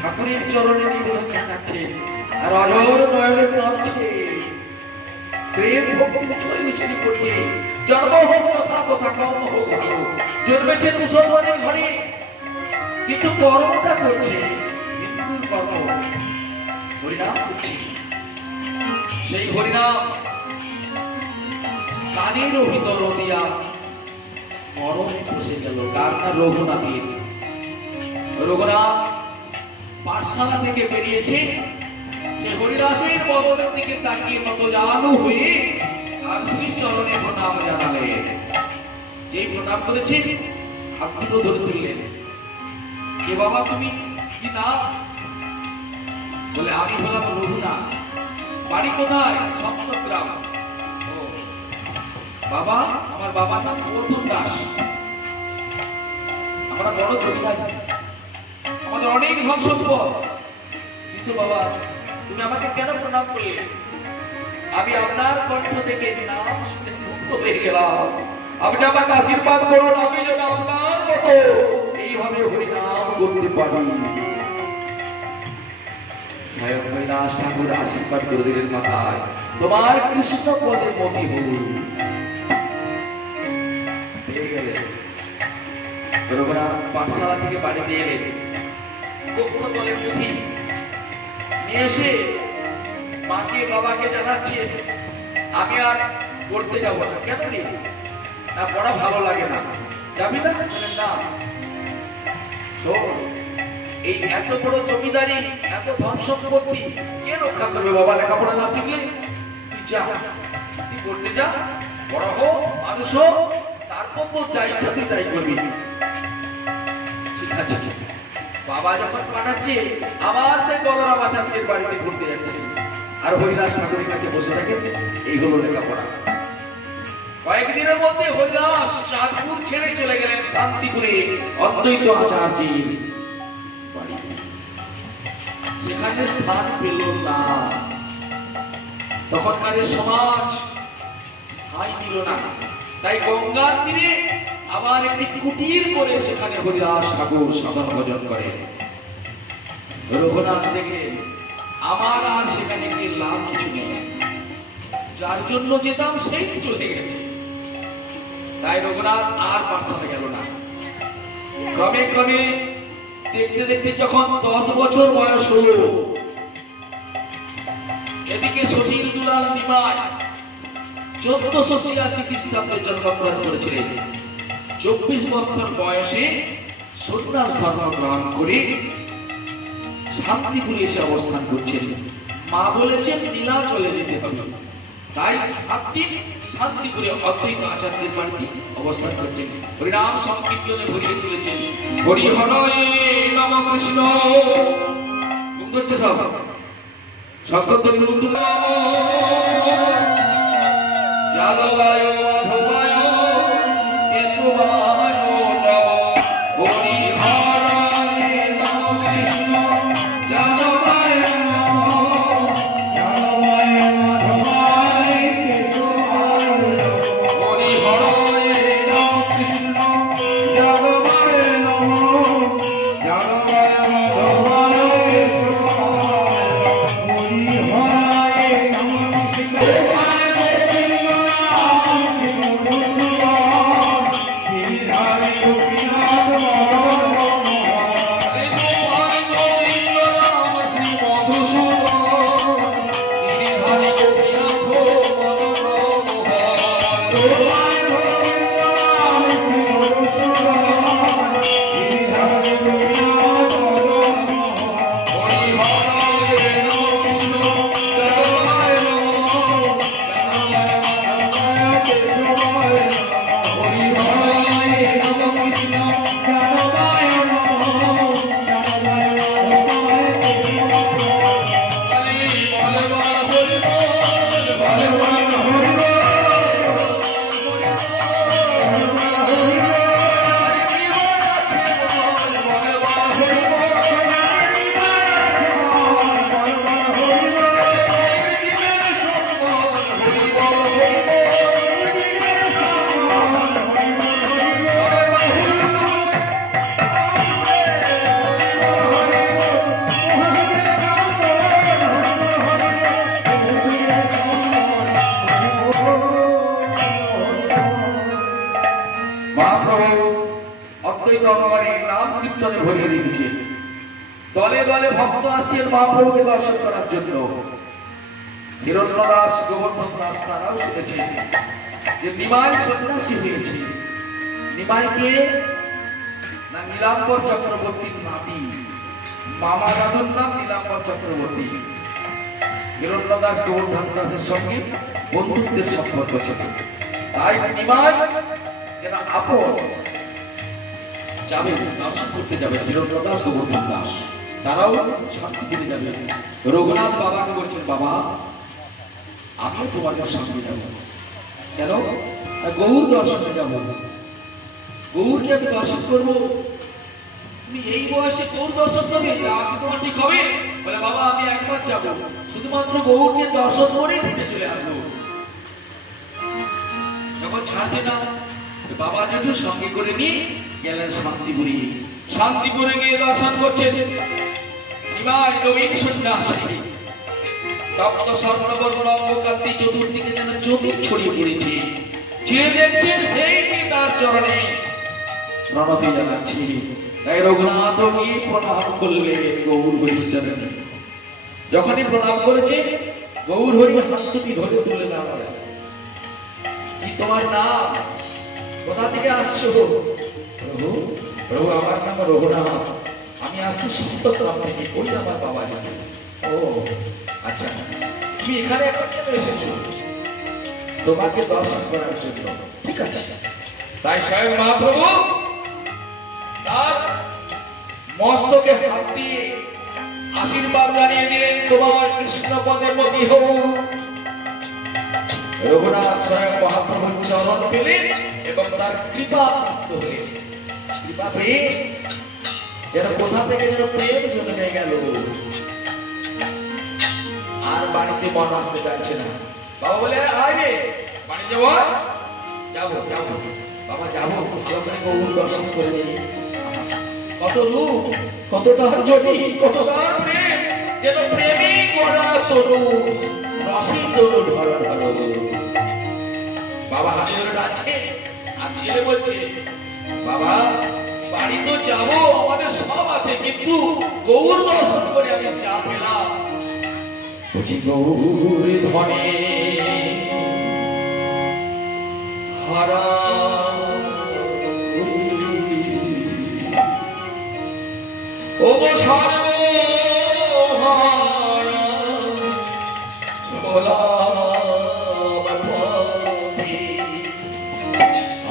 ঠাকুরের চরণে নিবেদন জানাচ্ছে আর অজর নয়নে কাঁদছে, প্রেম ভক্তি ছড়িয়ে ছড়িয়ে পড়ছে। জন্ম হোক কথা কথা কর্ম হোক ভালো, জন্মেছে মুসলমানের ঘরে কিন্তু কর্মটা করছে হিন্দুর কর্ম, হরিনাম করছে। সেই হরিনাম কানের ভিতর দিয়া মরণে বসে গেল। কার না? রঘুনাথের। রঘুনাথ পাঠশালা থেকে বেরিয়েছে, সে হরিদাসের বদনের দিকে তাকিয়ে মত জানু হয়ে আর শ্রী চরণে প্রণাম জানালেন। যেই প্রণাম করেছেন হাত দুটো ধরে তুললেন। যে বাবা তুমি কি নাম? বলে আমি হলাম রঘুনাথ। বাড়ি কোথায়? সপ্তগ্রাম। বাবা, আমার বাবার নাম প্রথম দাস, আমরা বড় জমিদার, আমাদের অনেক ধন সম্পদ। কিন্তু বাবা তুমি আমাকে কেন প্রণাম করলে? আমি আপনার কণ্ঠ থেকে নাম শুনে মুক্ত হয়ে গেলাম। আপনি আমাকে আশীর্বাদ করুন, আমি যেন আপনার মতো এইভাবে হরিনাম করতে পারি। স্বয়ং কৈলাস ঠাকুর আশীর্বাদ করে দিলেন মাথায়, তোমার কৃষ্ণ পদে মতি হল। পেয়ে গেলে রঘুনাথ পাঠশালা থেকে বাড়িতে এলেন, কক্ষ তলে পুঁথি নিয়ে এসে মাকে বাবাকে জানাচ্ছে আমি আর পড়তে যাবো না। কেন রে? না পড়া ভালো লাগে না। যাবি না? বলেন না। শোন, এই এত বড় জমিদারি, এত ধন সম্পত্তি কে রক্ষা করবে বাবা? লেখাপড়া না শিখলে তুই যা, তুই পড়তে যা, বড় হো, মানুষ হো, তারপর তো যা ইচ্ছা তুই তাই করবি। ঠিক আছে। বাবা যখন পাঠাচ্ছে, আবার সে বলরাম আচার্যের বাড়িতে ঘুরতে যাচ্ছে, আর হরিদাস ঠাকুরের কাছে বসে থাকে। এইগুলো লেখাপড়া। কয়েকদিনের মধ্যে হরিদাস চাঁদপুর ছেড়ে চলে গেলেন শান্তিপুরে অদ্বৈত আচার্যের বাড়িতে। সেখানে স্থান পেল না। তখনকার সমাজ ঠাঁই দিল না, তাই গঙ্গার তীরে আবার একটি কুটির করে সেখানে হরিদাস ঠাকুর সাধন ভজন করে। রঘুনাথ দেখলেন আমার আর সেখানে গিয়ে লাভ কিছু নেই, যার জন্য যেতাম সেই চলে গেছে। তাই রঘুনাথ আর পাঠশালা গেল না। ক্রমে ক্রমে দেখতে দেখতে যখন 10 বছর বয়স হল, এদিকে সচিল দুলাল নিমাই 1486 খ্রিস্টাব্দে জন্মগ্রহণ করেছিলেন। 24 বছর বয়সে সন্ন্যাস ধর্ম গ্রহণ করে শান্তিপুরে এসে অবস্থান করছেন। মা বলেছেন লীলা চলে যেতে হবে, তাই 7 দিন শান্তিপুরে অদ্বৈত আচার্যের বাড়িতে অবস্থান করছেন। হরিনাম সংকীর্তনে ভরিয়ে তুলেছেন। হরি হরে নম কৃষ্ণ হচ্ছে সব সংকীর্তন যাদবায় মাধবায় কেশবায় নম। হরি হরে নম কৃষ্ণ যাদবায় দলে দলে ভক্ত আসছেন মহাপ্রভুকে দর্শন করার জন্য। হিরণ্য দাস, গোবর্ধন দাস তারাও শুনেছেন যে নিমাই সন্ন্যাসী হয়েছে। নিমাইকে না নীলাম্বর চক্রবর্তীর নাতি, মামা দাদুর নাম নীলাম্বর চক্রবর্তী। হিরণ্য দাস গোবর্ধন দাসের সঙ্গে বন্ধুত্বের সম্পর্ক ছিল, তাই নিমাই এরা আপন যাবে দর্শন করতে যাবে। হিরণ্য দাস, গোবর্ধন দাস তারাও শান্তিপুরে যাবে। রঘুনাথ বাবাকে বলছেন বাবা আমিও তোমাদের সঙ্গে যাব। কেন? গৌর দর্শনে যাব। গৌরকে আমি দর্শন করবো। তুমি এই বয়সে গৌর দর্শন করবে, তোমার ঠিক হবে? বলে বাবা আমি একবার যাব, শুধুমাত্র গৌরকে দর্শন করে ফিরে চলে আসবো। যখন ছাড়ছে না, বাবা জেঠু সঙ্গে করে নিয়ে গেলেন শান্তিপুরে। শান্তিপুরে গিয়ে দর্শন করছেন। নিমাই নবীন সন্ন্যাসী তপ্ত স্বর্ণবর্ণ অঙ্গকান্তি চতুর্দিকে যেন জ্যোতি ছড়িয়ে পড়েছে। যে দেখছেন সেই তার চরণে প্রণতি জানাচ্ছি। তাই রঘুনাথ গিয়ে প্রণাম করলে গৌর হরির চরণে। যখনই প্রণাম করেছে গৌর হরি হাত দুটি ধরে তুলে দাঁড়ালেন। কি তোমার নাম? কোথা থেকে আসছো? প্রভু, প্রভু আমার নাম রঘুনাথ, আমি আসছি সত্যগ্রাম থেকে। ওই আমার বাবা জানে। ও আচ্ছা, তুমি এখানে এখন কেন এসেছো? তোমাকে দর্শন করার জন্য। ঠিক আছে। তাই স্বয়ং মহাপ্রভু তার মস্তকে হাত দিয়ে আশীর্বাদ জানিয়ে দিলেন, তোমার কৃষ্ণ পদের মতি হোক। রঘুনাথ স্বয়ং মহাপ্রভুর চরণ পেলেন এবং তার কৃপা প্রাপ্ত হলেন। কৃপা পেয়ে যেন কোথা থেকে যেন প্রেম জন্মে গেল। আর বাড়িতে মন আসতে চাইছে না। বাবা বলে, আয় বাড়ি যাবো। যাবো যাবো বাবা, যাবো। গৌর দর্শন করে নিই। কত রূপ, কত তার জটি, কত তার প্রেম, যেন প্রেমী গড়া তরু রসিক তরু ধর ধর। বাবা হাতে ধরে ডাকছে, আর ছেলে বলছে, বাবা বাড়ি তো যাবো, আমাদের সব আছে, কিন্তু গৌর দর্শন করে আমি যা পেলাম। বুঝি গৌর ধনে হারা ও গো সর্বহারা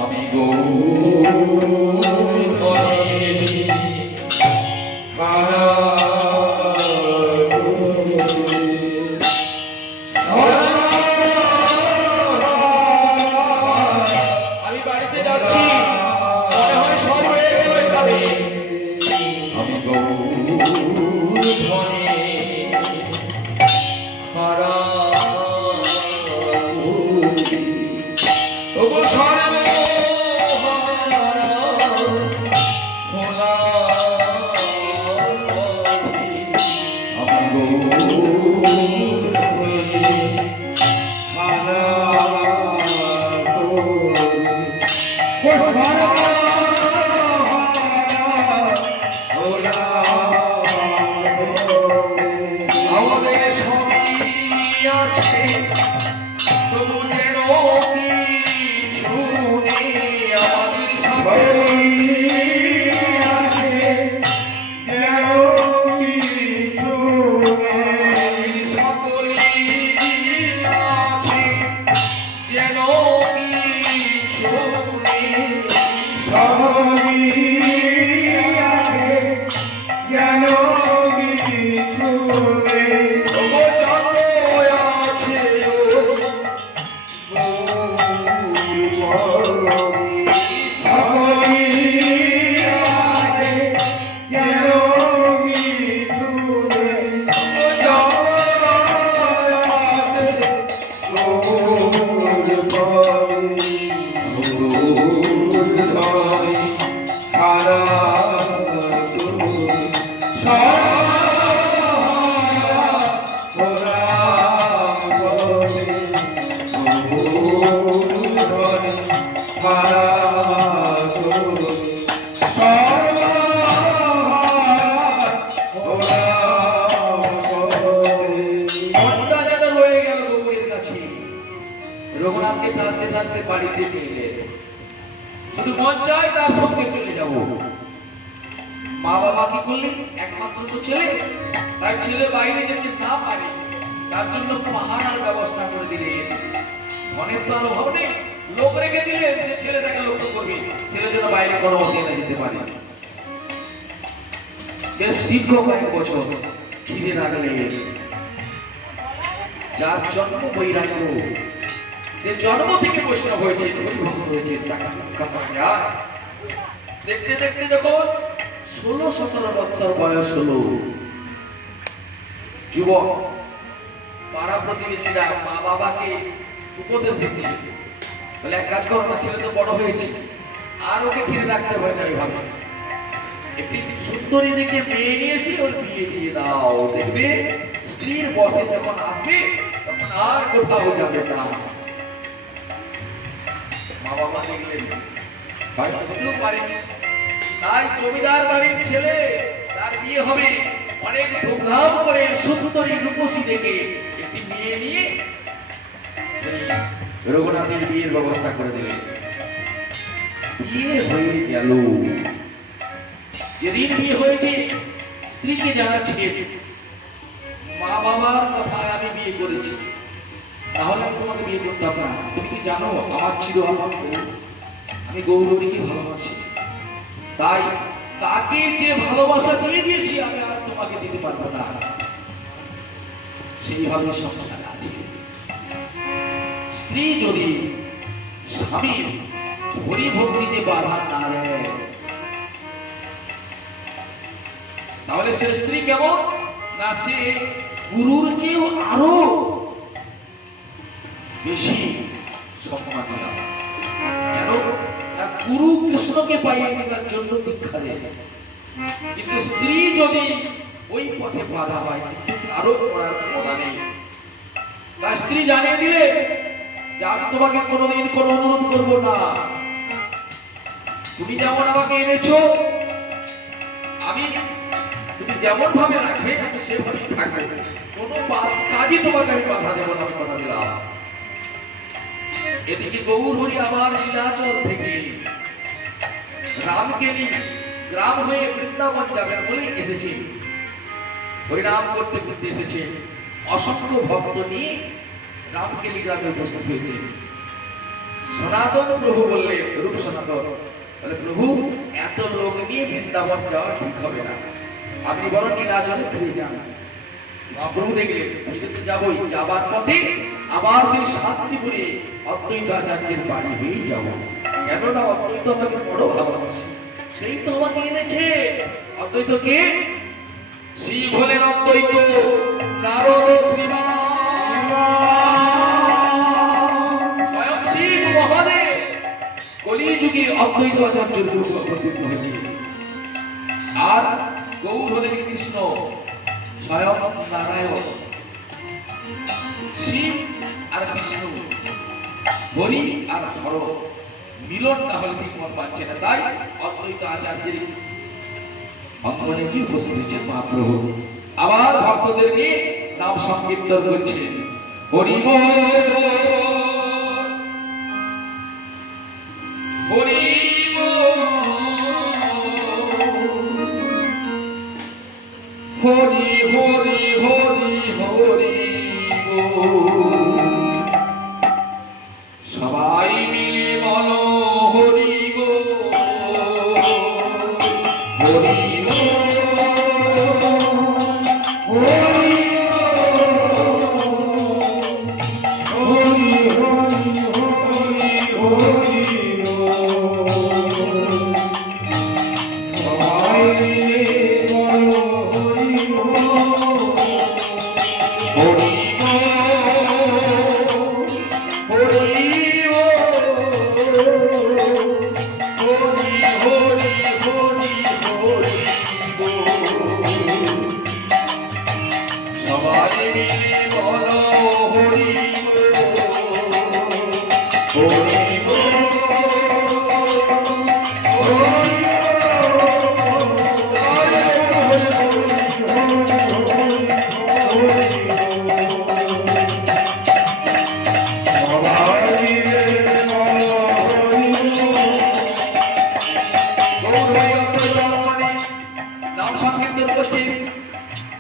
আমি গৌর রঘুনাথকে টানতে টানতে বাড়িতে নিয়ে শুধু মন চায় তার সঙ্গে চলে যাব। মা বাবা কি করলেন? একমাত্র তো ছেলে, তার ছেলে বাইরে যেতে না পারে তার জন্য পাহাড়ের ব্যবস্থা করে দিলেন। ধনের তো আর অভাব নেই, লোক রেখে দিলেন যে ছেলেটাকে লক্ষ্য করবে, ছেলে যেন বাইরে কোনো মতে না যেতে পারে। বেশ দীর্ঘ কয়েক বছর ফিরে রাখলেন। যার জন্ম বৈরাগ্য, যে জন্ম থেকে বৈষ্ণব হয়েছে, ভক্ত হয়েছে, দেখতে দেখতে যখন 16-17 বছর বয়স হলো, যুবক পাড়া প্রতিবেশীরা মা বাবাকে উপদেশ দিচ্ছে, বলে এক কাজ করো না, ছেলে তো বড় হয়েছে, আর ওকে ঘিরে রাখতে হয় না। এইভাবে একটি সুন্দরী দেখে মেয়ে নিয়ে এসে ওর বিয়ে দিয়ে দাও, দেখবে স্ত্রীর বসে যখন আসবে তখন আর কোথাও যাবে না। মা বাবা দেখলেন হয়তো হতেও পারেনি, তাই জমিদার বাড়ির ছেলে তার বিয়ে হবে অনেক ধুমধাম করে সুন্দরী রূপসী দেখে একটি মেয়ে নিয়ে রঘুনাথের বিয়ের ব্যবস্থা করে দিলেন। বিয়ে হয়ে গেল। যেদিন বিয়ে হয়েছে স্ত্রীকে জানাচ্ছে, মা বাবার কথায় আমি বিয়ে করেছি, তাহলে আমি তোমাকে বিয়ে করতাম না। তুমি কি জানো আমার ছিল আমার বউ, আমি গৌরীকে ভালোবাসি, তাই তাকে যে ভালোবাসা দিয়ে দিয়েছি আমি আর তোমাকে দিতে পারবো না। সেইভাবে সংসার আছে। স্ত্রী যদি স্বামীর হরিভক্তিতে বাধা না দেয় তাহলে সে স্ত্রী কেমন না, সে গুরুর চেয়েও আরো বেশি সম্মান দিলাম। কেন না, গুরু কৃষ্ণকে পাইয়ে দেওয়ার জন্য দীক্ষা দেয়, কিন্তু স্ত্রী যদি ওই পথে বাধা হয় আরো করার ক্ষমতা নেই। তার স্ত্রী জানিয়ে দিলে যে আমি তোমাকে কোনোদিন কোনো অনুরোধ করবো না, তুমি যেমন আমাকে এনেছো আমি তুমি যেমন ভাবে রাখবে আমি সেভাবেই থাকবো, কোনো কাজই তোমাকে আমি বাধা দেবো না, কথা দিলাম। এদিকে গৌর হরি আবার নীলাচল থেকে রামকেলি গ্রাম হয়ে বৃন্দাবন যাবেন বলে এসেছে, হরিনাম করতে করতে এসেছে। অসংখ্য ভক্ত নিয়ে রামকেলি গ্রামে উপস্থিত হয়েছে। সনাতন প্রভু বললে, রূপ সনাতন বলে, প্রভু এত লোক নিয়ে বৃন্দাবন যাওয়া ঠিক হবে না, আপনি বরং নীলাচলে ফিরে যান। প্রভু দেখলেন ফিরে যাবই, যাবার পথে আবার সেই শান্তিপুরে অদ্বৈত আচার্যের বাড়ি হয়েই যাব, কেননা অদ্বৈত আমাকে বড় ভালোবাসে, সেই তো আমাকে এনেছে। অদ্বৈত কে? শিব হলেন অদ্বৈত, নারদ শ্রীমান, স্বয়ং শিব মহাদেব কলিযুগে অদ্বৈত আচার্যের রূপ অবতীর্ণ হয়েছে। আর গৌর হলেন কৃষ্ণ, স্বয়ং নারায়ণ। শিব আর বিষ্ণু, হরি আর হর মিলন না হলে ঠিক মত পাচ্ছে না, তাই অদ্বৈত আচার্যের অঙ্গনে কি উপস্থিত হয়েছে মহাপ্রভু। আবার ভক্তদেরকে নাম সংকীর্তন করছেন, হরি বল হরি বল হরি হরি হরি হরি বল, সবাই মিলে বলো হরি বল হরি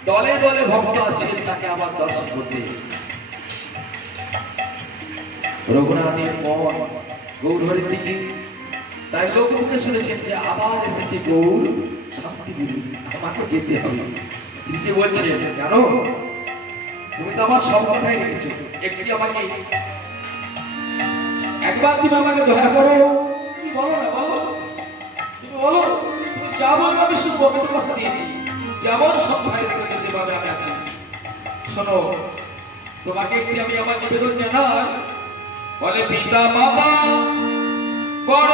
দলে দলে ভক্ত আসছেন তাকে আবার দর্শন করতে। রঘুনাথের মন গৌরহরির দিকে, তাই লোক মুখে শুনেছেন যে আবার এসেছে গৌর শান্তিপুরী, আমাকে যেতে হবে। স্ত্রীকে বলছেন, জানো তুমি তো আমার সব কথাই রেখেছো, একটি আমাকে একবার তুমি আমাকে দয়া করো। তুমি বলো না, বলো, তুমি বলো, তুমি যা বলবো আমি শুনবো, আমি তো কথা দিয়েছি, যেমন সংসারে রেখেছো সেভাবে আমি আছি। শোনো, তোমাকে একটি আমি আমার নিবেদন জানাই। বলে, পিতা মাতা বড়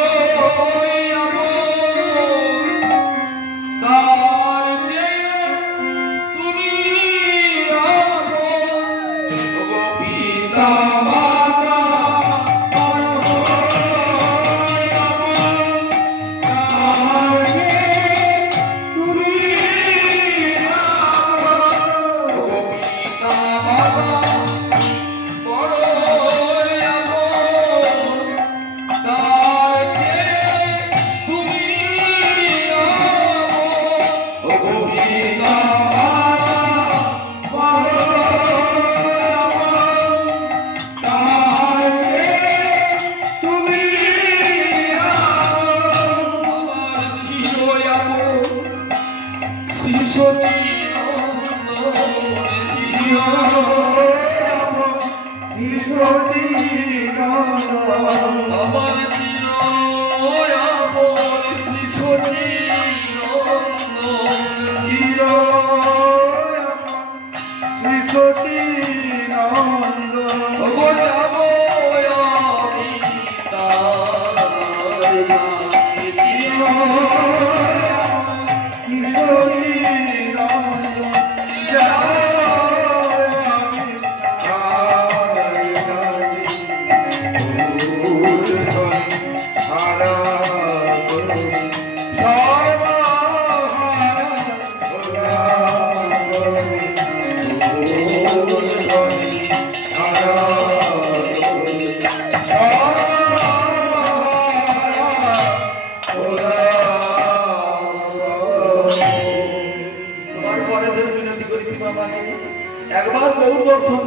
দর্শন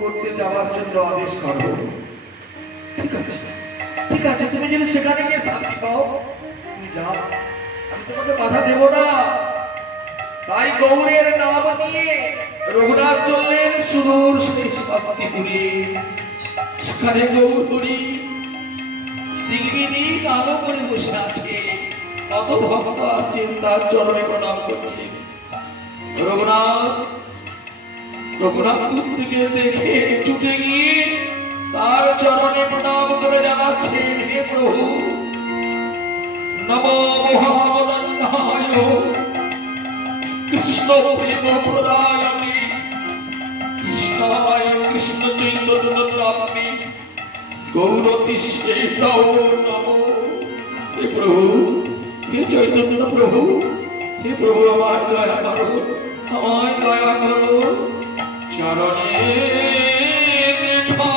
করতে যাওয়ার জন্য আদেশ করো। ঠিক আছে, ঠিক আছে, তুমি যদি সেখানে গিয়ে শান্তি পাও তুমি যাও, আমি তোমাকে বাধা দেব না। তাই গৌরের নাম নিয়ে রঘুনাথ চললেন সুদূর সেই শান্তিপুরে। সেখানে গৌরী দিগ্বিদিক আলো করে বসে আছে, কত ভক্ত আসছেন তার চরণে প্রণাম করছেন। রঘুনাথ পুত্রকে দেখে ছুটে গিয়ে তার চরণে প্রণাম করে জানাচ্ছেন, হে প্রভু, নমো মহাবদন্নায় কৃষ্ণ প্রেম প্রদায়নে কৃষ্ণায় কৃষ্ণ চৈতন্য নামে গৌরতিষ্ঠে নমো। হে প্রভু, হে চৈতন্য প্রভু, হে প্রভু, আমার দয়া করো, আমায় দয়া করো, চরণে দেখা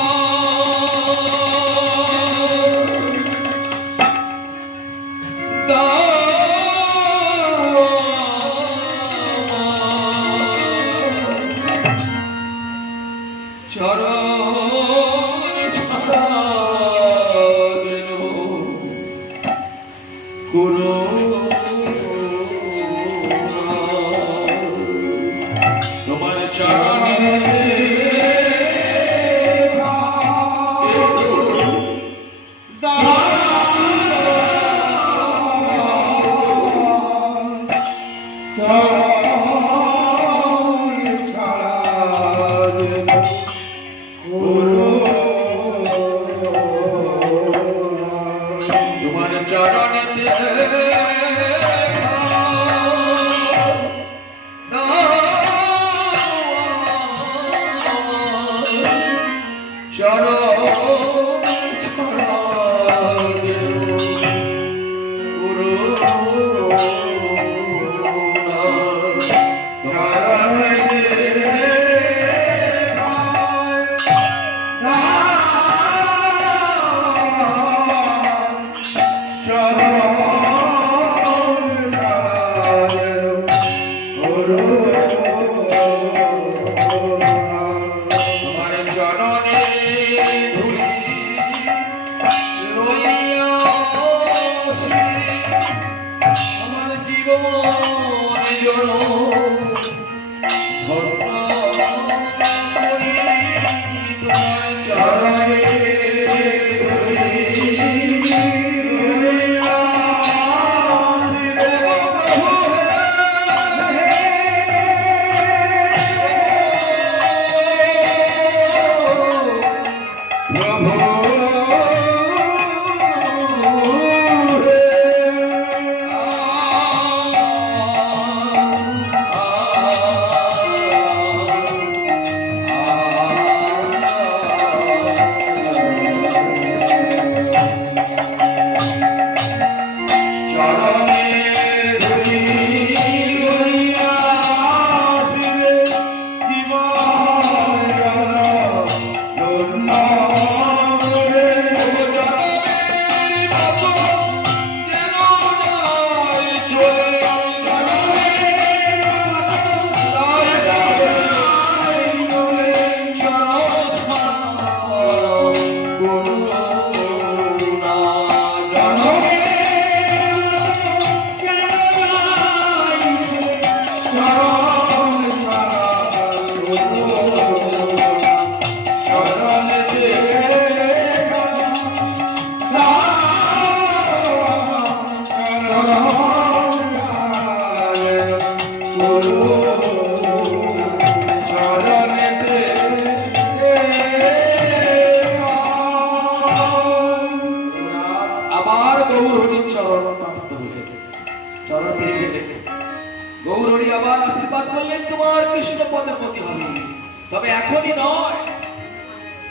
তবে এখনই নয়,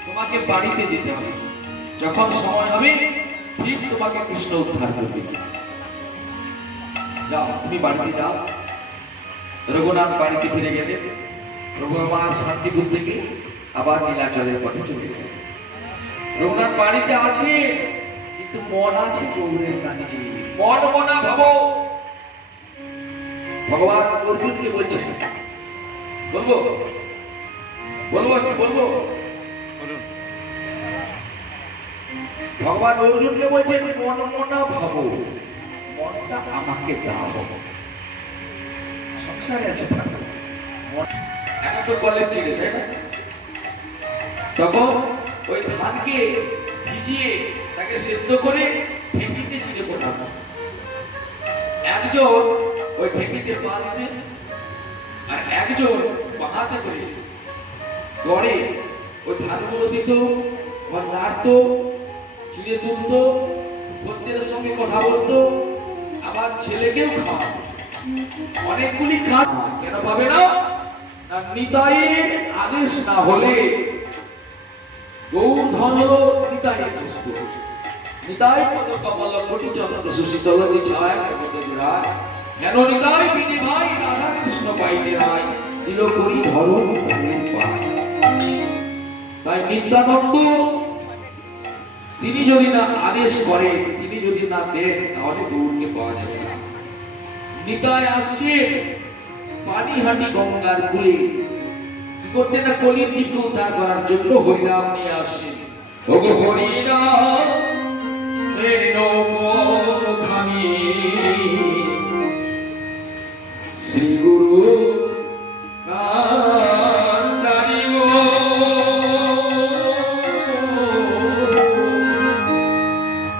তোমাকে বাড়িতে যেতে হবে। যখন সময় হবে ঠিক তোমাকে কৃষ্ণ উদ্ধার করবে। যাও, তুমি বাড়িতে যাও। রঘুনাথ বাড়িতে ফিরে গেলে রঘুনাথ শান্তিপুর থেকে আবার নীলাচলের পথে চলে গেল। রঘুনাথ বাড়িতে আছে কিন্তু মন আছে গৌরের কাছে। মন মনা ভাবো। ভগবান অর্জুনকে বলছেন, বলবো বলবো কি বলবো? ভগবান অর্জুনকে বলছেন মন মনা ভাবো, মনটা আমাকে দাও। সংসারে আছে ঠাকুর, এখন তো কলেজ ছিল তাই না? তখন ওই ধানকে ভিজিয়ে তাকে সেদ্ধ করে ঢেঁকিতে চিড়ে কোটানো। একজন ওই ঢেঁকিতে পা দিতেন আর একজন বাহাতে করে গড়ে ওই ধানগুলো দিত, বা নাড়তো, চিড়ে তুলতো, বন্ধুদের সঙ্গে কথা বলতো, আবার ছেলেকেও খাওয়াতো। অনেকগুলি কাজ কেন পাবে না? না নিতাইয়ের আদেশ না হলে গৌর ধন হলো নিতাইয়ের বস্তু। নিতাই পদ কমল কোটি চন্দ্র সুশীতল ছায় জোড়ায়, কেন নিতাই বিনি ভাই রাধা কৃষ্ণ পাইলে রায়, দিল করি ধরো পায়। তাই নিত্যানন্দ তিনি যদি না আদেশ করেন, তিনি যদি না দেন, তাহলে গৌরকে পাওয়া যাবে না। নিতাই আসছে পানিহাটি গঙ্গার কূলে, কি করতে না কলির জীবকে উদ্ধার করার জন্য হরিনাম নিয়ে আসছেন। ওগো হরিনাম এর নৌখানি শ্রী গুরু কান্দারি গো,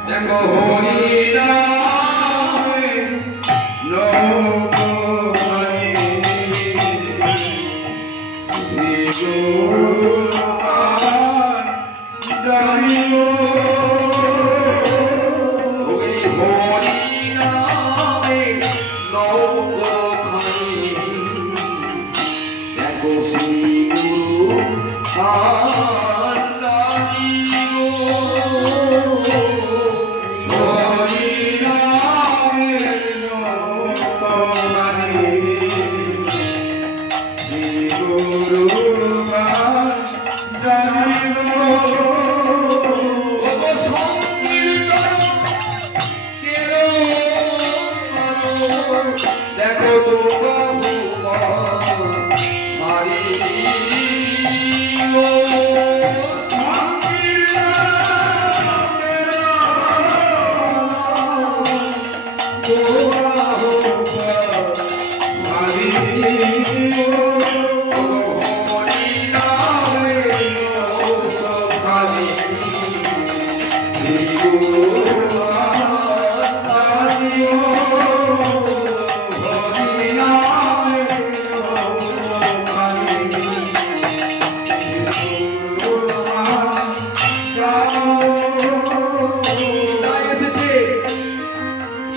দেখো হরিনাম নৌখানি শ্রী গুরু কান্দারি গো। দেখো তোমরা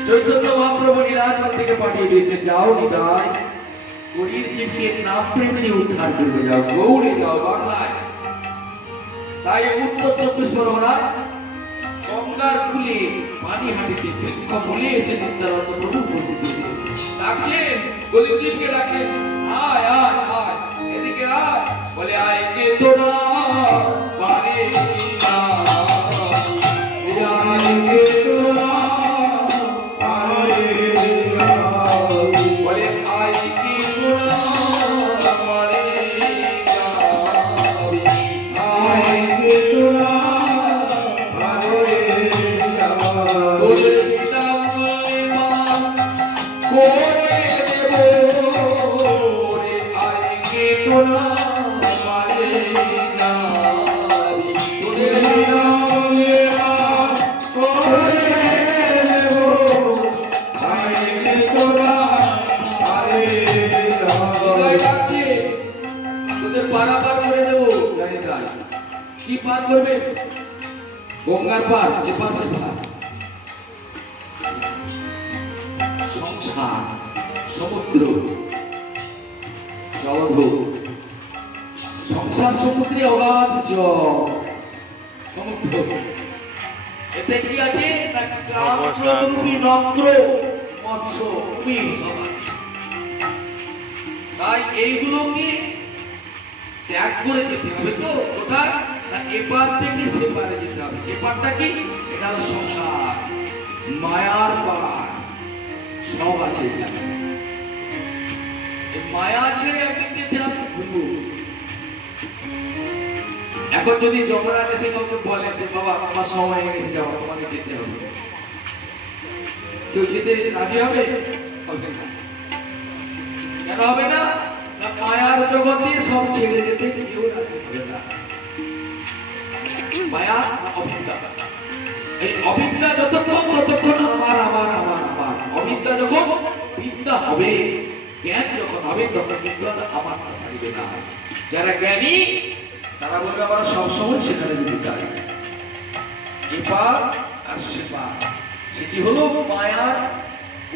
চৈতন্য মহাপ্রভু নীলাচল থেকে পাঠিয়ে দিয়েছে, যাও নিতাই কলির জীবকে নাম প্রেম দিয়ে উদ্ধার করবে, যাও গৌড়ে যাও বাংলায়। তাই উত্তর 24 পরগনায় গঙ্গার কূলে পানিহাটিতে বৃক্ষ বলে এসে নিত্যানন্দ প্রভু উপস্থিত হয়েছে। ডাকছেন কলির জীবকে, ডাকছেন আয় আয় আয় এদিকে আয়, বলে আয় কে তোরা পারে না, আয় কে তোরা কি পার করবে? গঙ্গার পার, এপার সেপার। সংসার, সমুদ্র, জলভোগ, সংসার সমুদ্রে অগাধ জল, সমুদ্র। এতে কি আছে? কামরূপী নক্র, মৎস্য, কুমির সব আছে। তাই এইগুলো কি ত্যাগ করে যেতে হবে। তো কোথায়? না এপার থেকে সেপারে যেতে হবে। এপারটা কি? এটা হলো সংসার, মায়ার পার, সব আছে এখানে। এই মায়া ছেড়ে একদিন যেতে হবে গুরু। এখন যদি যমরাজ এসে কাউকে বলে যে বাবা আমার সময় হয়ে গেছে, যাও তোমাকে যেতে হবে, কেউ যেতে রাজি হবে? হবে না। কেন হবে না? না, মায়ার জগতে সব ছেড়ে যেতে কেউ রাজি হবে না। মায়া অবিদ্যা, এই অবিদ্যা যতক্ষণ ততক্ষণ আমার আমার আমার আমার, অবিদ্যা যখন বিদ্যা হবে, জ্ঞান যখন হবে, তখন কিন্তু আর আমার থাকবে না। যারা জ্ঞানী তারা বলবে আমরা সবসময় সেখানে যেতে চাই। এপার আর সেপার, সেটি হলো মায়ার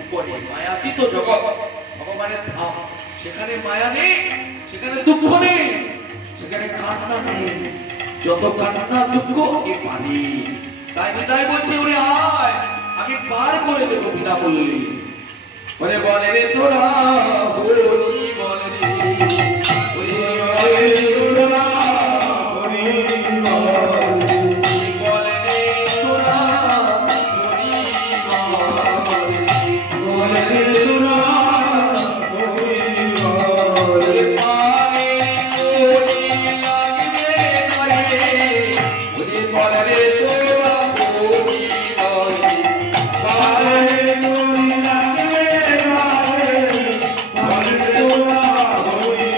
উপরে, মায়াতীত জগৎ, ভগবানের ধাম। সেখানে মায়া নেই, সেখানে দুঃখ নেই, সেখানে কান্না নেই। যত কান্না দুঃখ এ পানি। তাই নিতাই বলছে, ওরে আয়, আমি পার করে দেবো বিনা বললি। ওরে বলে রে তোরা হরি বলে রে, ওরে বলে রে তোরা হরি বলে রে তোরা হরি বলে রে তোরা হরি বলে পায়ে কোড়ি লাগবে না রে, ওরে বলে রে তোরা হরি বলে পায়ে কোড়ি লাগবে না রে, বলে তোরা হরি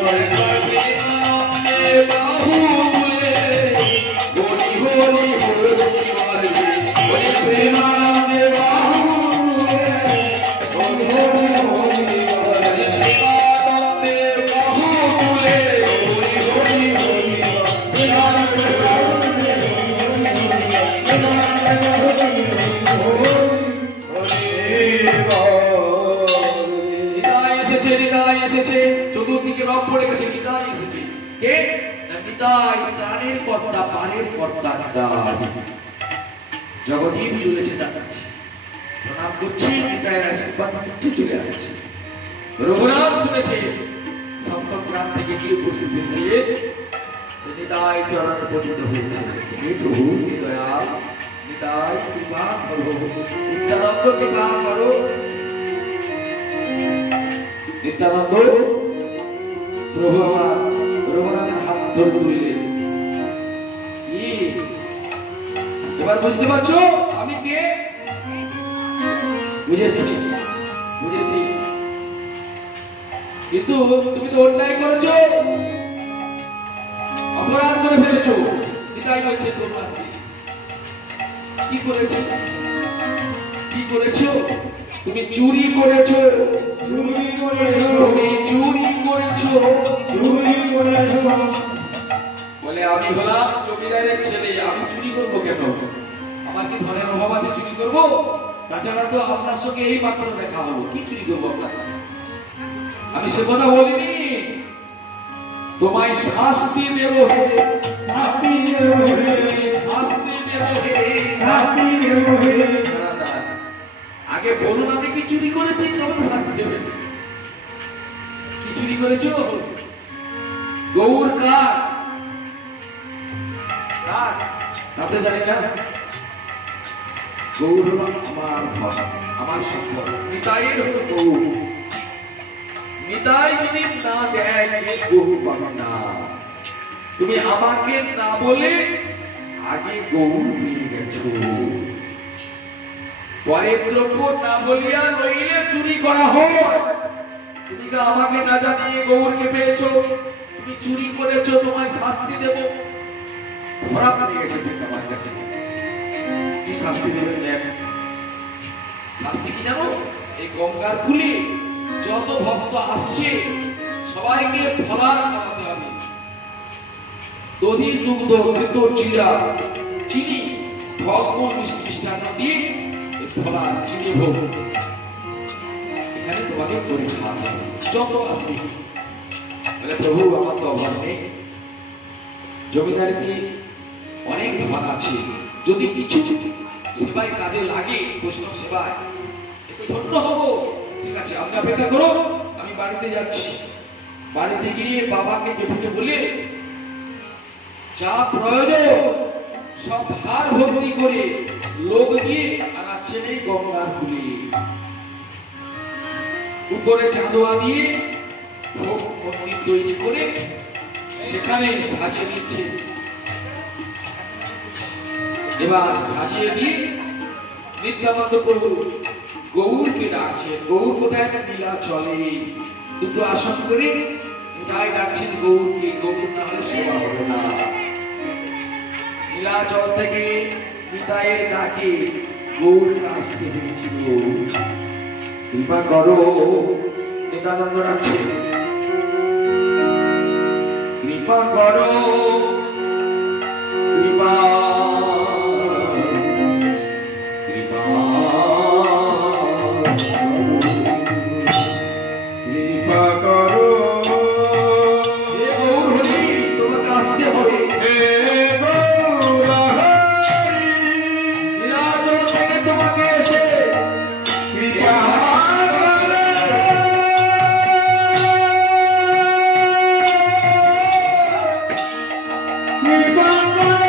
বলে প্রেমানন্দে বাহু বলে হরি হরি হরি বলে, ওরে প্রেমানন্দে বাহু বলে হরি হরি হরি বলে, প্রেমানন্দে বাহু বলে হরি হরি হরি নিতাই এসেছে, নিতাই এসেছে, চতুর্দিকে রব পড়ে গেছে, নিতাই এসেছে। কে? না, নিতাই প্রাণের কর্তা, পারের কর্তা নিতাই। জগদীপ চলেছে তার কাছে, প্রণাম করছি, নিতাইয়ের আশীর্বাদ নিচ্ছে, চলে আসছে। রঘুনাথ শুনেছে, সম্পদ গ্রাম থেকে গিয়ে উপস্থিত হয়েছে, নিতাই চরণে পতিত হয়েছে। হে প্রভু, হে দয়াল, নিতাই কৃপা করো, নিত্যানন্দ কৃপা করো। নিত্যানন্দ প্রভু আমার রঘুনাথের হাত ধরে তুললেন। কি এবার বুঝতে পারছো আমি কে? বুঝেছি, বুঝেছি, কিন্তু তুমি তো অন্যায় করেছো, অপরাধ করে ফেলেছো। নিতাই বলছে, তোমরা কি করেছো? কি করেছো? তুমি চুরি করেছো, চুরি করেছো, তুমি চুরি করেছো, চুরি করেছো। বলে আমি হলাম জমিদারের ছেলে, আমি চুরি করবো কেন? আমার কি ধনের অভাব আছে চুরি করবো? তাছাড়া তো আপনার সঙ্গে এই মাত্র দেখা হলো, কি চুরি করবো আপনার? আমি সে কথা বলিনি। তোমায় শাস্তি দেব হে, শাস্তি দেব হে, শাস্তি দেব হে, শাস্তি দেব হে। আগে বলুন আপনি কি চুরি করেছেন, তবে তো শাস্তি দেবেন। কি চুরি করেছো? গৌর কার? কার? তাতে জানি না। গৌর হলো আমার ঘর, আমার সম্পদ। নিতাইয়ের হলো গৌর। নিতাই যদি না দেয়, গৌর পাবে না। তুমি আমাকে না বলে আগে গৌর নিয়ে গেছো। পরের দ্রব্য না বলিয়া নইলে চুরি করা হয়। তুমি তো আমাকে না জানিয়ে গৌরকে পেয়েছো, তুমি চুরি করেছো, তোমায় শাস্তি দেব। ধরা পড়ে গেছে কিন্তু আমার কাছে। কি শাস্তি দেবেন? দেখ, শাস্তি কি জানো? এই গঙ্গার কুলে যত ভক্ত আসছে সবাইকে ফলার খাওয়াতে হবে। দধি, দুগ্ধ, ঘৃত, চিড়া, চিনি, ফলমূল, মিষ্টান্ন দিয়ে ফলা, চিনি ভোগ এখানে তোমাকে করে খাওয়াতে হবে। যত আসবে বলে, প্রভু আমার তো অভাব নেই, জমিদারকে অনেক ভাগ আছে, যদি কিছু সেবায় কাজে লাগে, বৈষ্ণব সেবায়, একটু ধন্য হবো। ঠিক আছে, আপনি অপেক্ষা করো, আমি বাড়িতে যাচ্ছি। বাড়িতে গিয়ে বাবাকে জেঠুকে বলে যা প্রয়োজন সব হার ভর্তি করে লোক দিয়ে আনাচ্ছেন এই গঙ্গার কুলে। উপরে চাঁদোয়া দিয়ে মন্দির তৈরি করে সেখানে সাজিয়ে দিচ্ছে এবার সাজিয়ে দিয়ে নিত্যানন্দ প্রভু গৌরকে ডাকছে। গৌর কোথায়? লীলা চলে। দুটো আসন করে যাই ডাকছেন গৌরকে। গৌর না হলে সেবা হবে না। নীলাচল থেকে নিতাইয়ের ডাকে গৌরকে আসতে হয়েছিল। কৃপা করো, নিত্যানন্দ ডাকছে, কৃপা করো, কৃপা কৃপা কৃপা করো, হে গৌর হরি, তোমাকে আসতে হবে। হে গৌরহরি, নীলাচল থেকে তোমাকে এসে কৃপা করো, কৃপা করো।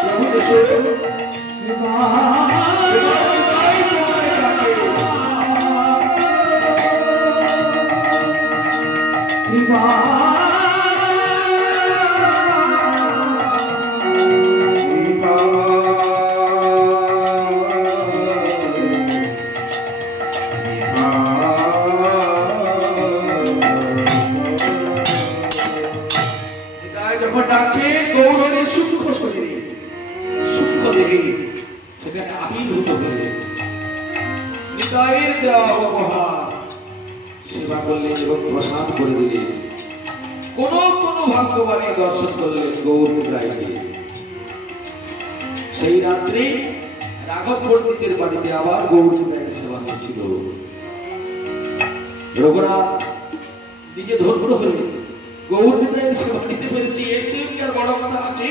প্রভু এসে নিতাই তোমায় ডাকে। নিতাই যখন ডাকছে গৌরের সূক্ষ্ম শরীরে, সূক্ষ্ম দেহে সেখানে আবির্ভূত হয়ে নিতাইয়ের দেওয়া উপহার সেবা করলেন এবং প্রসাদ করে দিলেন। কোন কোন ভাগ্যবানের দর্শন করলেন গৌর নিতাইকে। সেই রাত্রে রাঘব পণ্ডিতের বাড়িতে আবার গৌর নিতাইয়ের সেবা হয়েছিল। রঘুনাথ নিজে ধর্ম হলেন, গৌর নিতাইয়ের সেবা নিতে পেরেছি, এর থেকে কি আর বড় কথা আছে?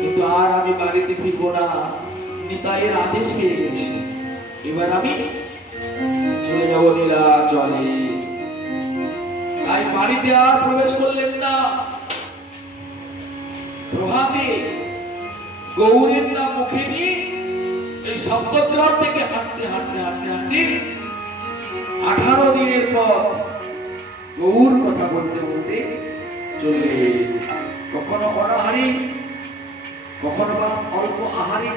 কিন্তু আর আমি বাড়িতে ফিরবো না, নিতাইয়ের আদেশ পেয়ে গেছি। এবার আমি চলে যাবো নীলাচলে। তাই বাড়িতে আর প্রবেশ করলেন না। প্রভাতে গৌরের না মুখে নিয়ে এই সপ্তদ্বার থেকে হাঁটতে হাঁটতে হাঁটতে হাঁটতে 18 দিনের পথ গৌর কথা বলতে বলতে চলে। কখনো অনাহারে, কখনো বা অল্প আহারে,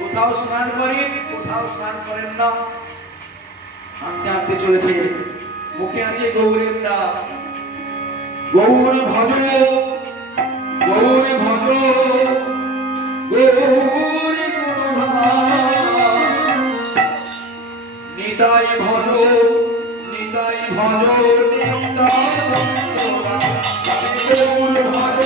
কোথাও স্নান করেন, কোথাও স্নান করেন না। হাঁটতে হাঁটতে চলেছে, মুখে আছে গৌরের নাম। গৌর ভজ, গৌর ভজ, গৌর নিতাই ভজ, নিতাই ভজ, নিতাই গৌর ভজ, গৌর ভজ,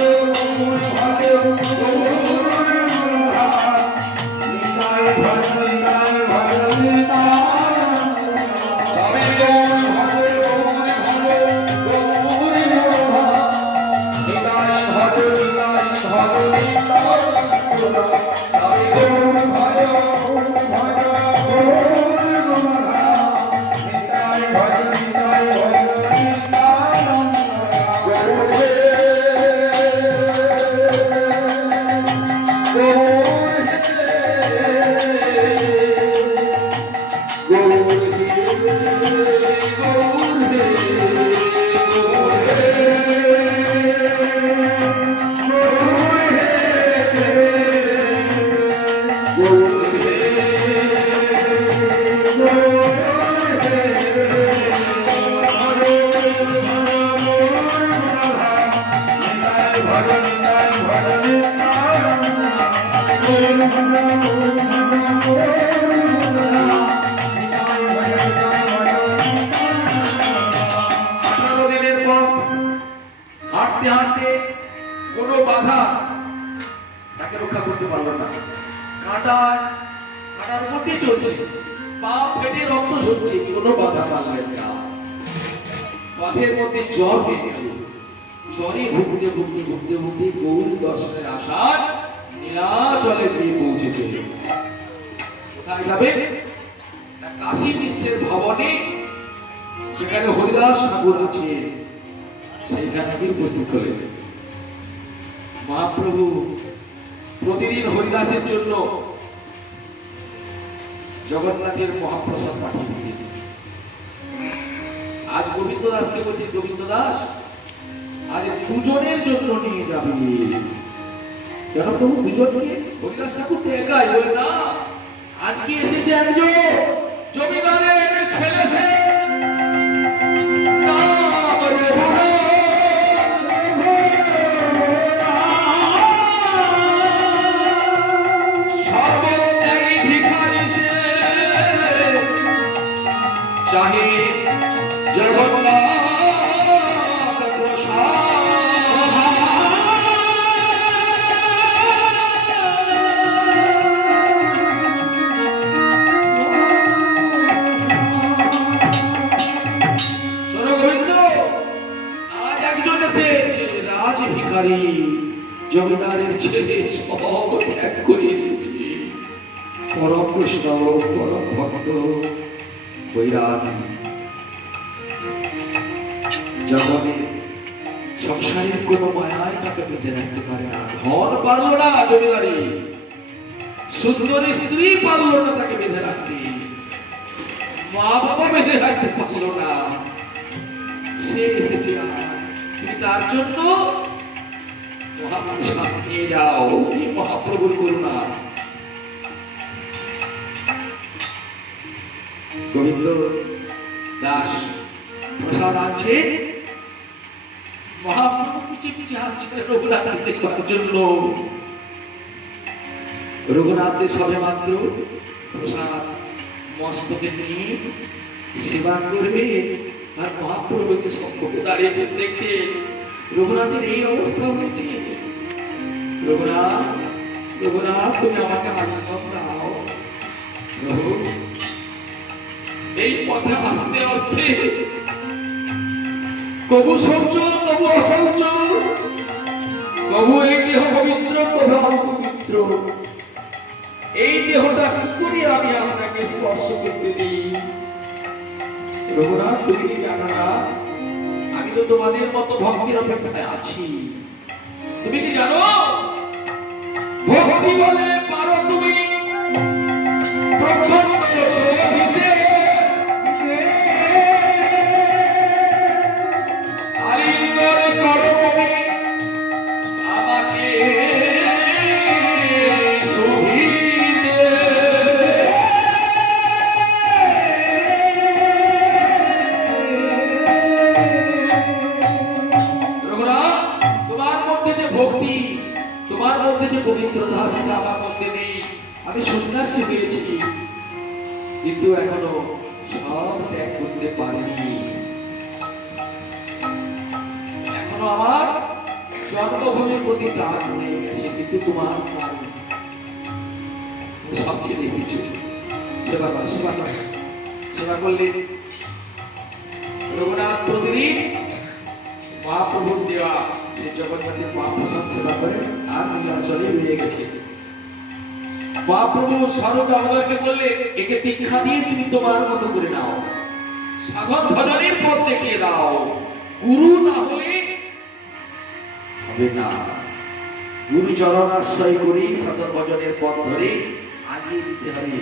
হাঁটতে হাঁটতে কোনো বাধা তাকে রক্ষা করতে পারলো না। কাঁটার মধ্যে চলছে, পা ফেটে রক্ত ঝরছে, কোনো বাধা পারলেন না। পথের মধ্যে জ্বর পেয়ে গেল। জ্বরে ভুগতে ভুগতে ভুগতে ভুগতে গৌর দর্শনের আশায় নীলাচলে গিয়ে পৌঁছেছে। কোথায় যাবে? না কাশী মিশ্রের ভবনে, যেখানে হরিদাস ঠাকুর আছে, সেইখানে গিয়ে উপস্থিত হলেন। মহাপ্রভু প্রতিদিন হরিদাসের জন্য জগন্নাথের মহাপ্রসাদ পাঠিয়ে দিলেন। আজ গোবিন্দ দাসকে বলছি, গোবিন্দ দাস আজ দুজনের জন্য নিয়ে যাবে। কেন প্রভু দুজনকে? হরিদাস ঠাকুর তো একাই। বলে না, আজকে এসেছে একজন জমিদারের ছেলে, সে নাম রঘুনাথ। সর্বত্যাগী ভিখারি সে, চাহে জগন্নাথ প্রসাদ। ভিখারি জমিদারের ছেলে সব ত্যাগ করে এসেছি। পরম বৈষ্ণব, পরম ভক্ত, বৈরাগী। জগনে সংসারের কোন মায়ায় তাকে বেঁধে রাখতে পারে না। ধন পারল না জমিদারি, সুন্দরী স্ত্রী পারল না তাকে বেঁধে রাখতে, মা বাবা বেঁধে রাখতে পারল না। সে এসেছে তুমি তার জন্য মহাপ্রসাদ নিয়ে যাও। এই মহাপ্রভুর করুণা। গোবিন্দ দাস প্রসাদ আছে, মহাপ্রভু পিছিয়ে পিছিয়ে আসছে রঘুনাথকে দেখবার জন্য। রঘুনাথের সবে মাত্র প্রসাদ মস্তকে নিয়ে সেবা করবে, আর মহাপ্রভু যে সম্পর্কে দাঁড়িয়েছেন দেখতে রঘুনাথের এই অবস্থা হয়েছে। রঘুনাথ, রঘুনাথ তুমি আমাকে আশীর্বাদ দাও। প্রভু এই পথে আসতে আসতে কবু শৌচ, কবু অশৌচ, কবু এই দেহ পবিত্র, কবু অপবিত্র। এই দেহটা কি করে আমি আপনাকে স্পর্শ করতে দিই? রঘুনাথ তুমি কি জানো না, আমি তো তোমাদের মতো ভক্তির অপেক্ষায় আছি। তুমি কি জানো ভক্তি বলে পারো তুমি প্রখণ্ড শোভিতে আলিঙ্গন করো তুমি আমাকে শোভিতে। তোমার মধ্যে যে ভক্তি, তোমার মধ্যে যে পবিত্রতা সেটা আমার মধ্যে নেই। আমি সন্ন্যাসী হয়েছি, কিন্তু এখনো সব ত্যাগ করতে পারিনি। এখনো আমার জন্মভূমির প্রতি টান হয়ে গেছে, কিন্তু তোমার সব ছেড়ে কিছু সেবা কর, সেবা কর, সেবা করলে রঘুনাথ প্রতিদিন মহাপ্রভুর দেওয়া সে জগন্নাথের মহাপ্রসাদ সেবা করে আর নীলাচলে রয়ে গেছে। মহাপ্রভু স্বরূপ আমাদেরকে বললে, একে দীক্ষা দিয়ে তুমি তোমার মতো করে নাও, সাধন ভজনের পথ দেখিয়ে দাও। গুরু না হলে হবে না। গুরু চরণ আশ্রয় করি সাধন ভজনের পথ ধরে আগিয়ে দিতে হবে।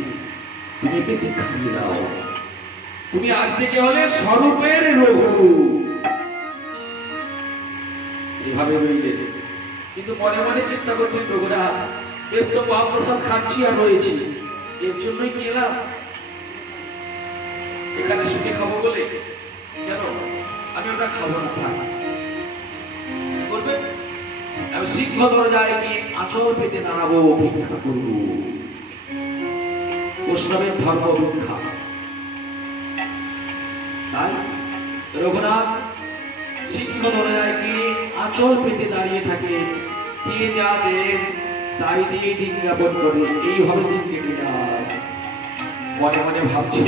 তুমি একে দীক্ষা দিয়ে দাও। তুমি আজ থেকে হলে স্বরূপের রঘু। এভাবে রইলেন, কিন্তু মনে মনে চিন্তা করছেন রঘুনাথ, বেশ তো মহাপ্রসাদ খাচ্ছি আর রয়েছি, এর জন্যই কি এলাম? এখানে সুখে খাবো বলে কেন? আমি ওটা খাবো না। থাক করবেন, আমি সিংহ দরজায় গিয়ে আচল পেতে দাঁড়াবো, ভিক্ষা করবো। বৈষ্ণবের ধর্ম ভিক্ষা। তাই রঘুনাথ সিংহ দরজায় গিয়ে আচল পেতে দাঁড়িয়ে থাকে। কে যা দেন তাই দিয়ে দিন যাপন করে, এইভাবে দিন কেটে যায়। মনে মনে ভাবছে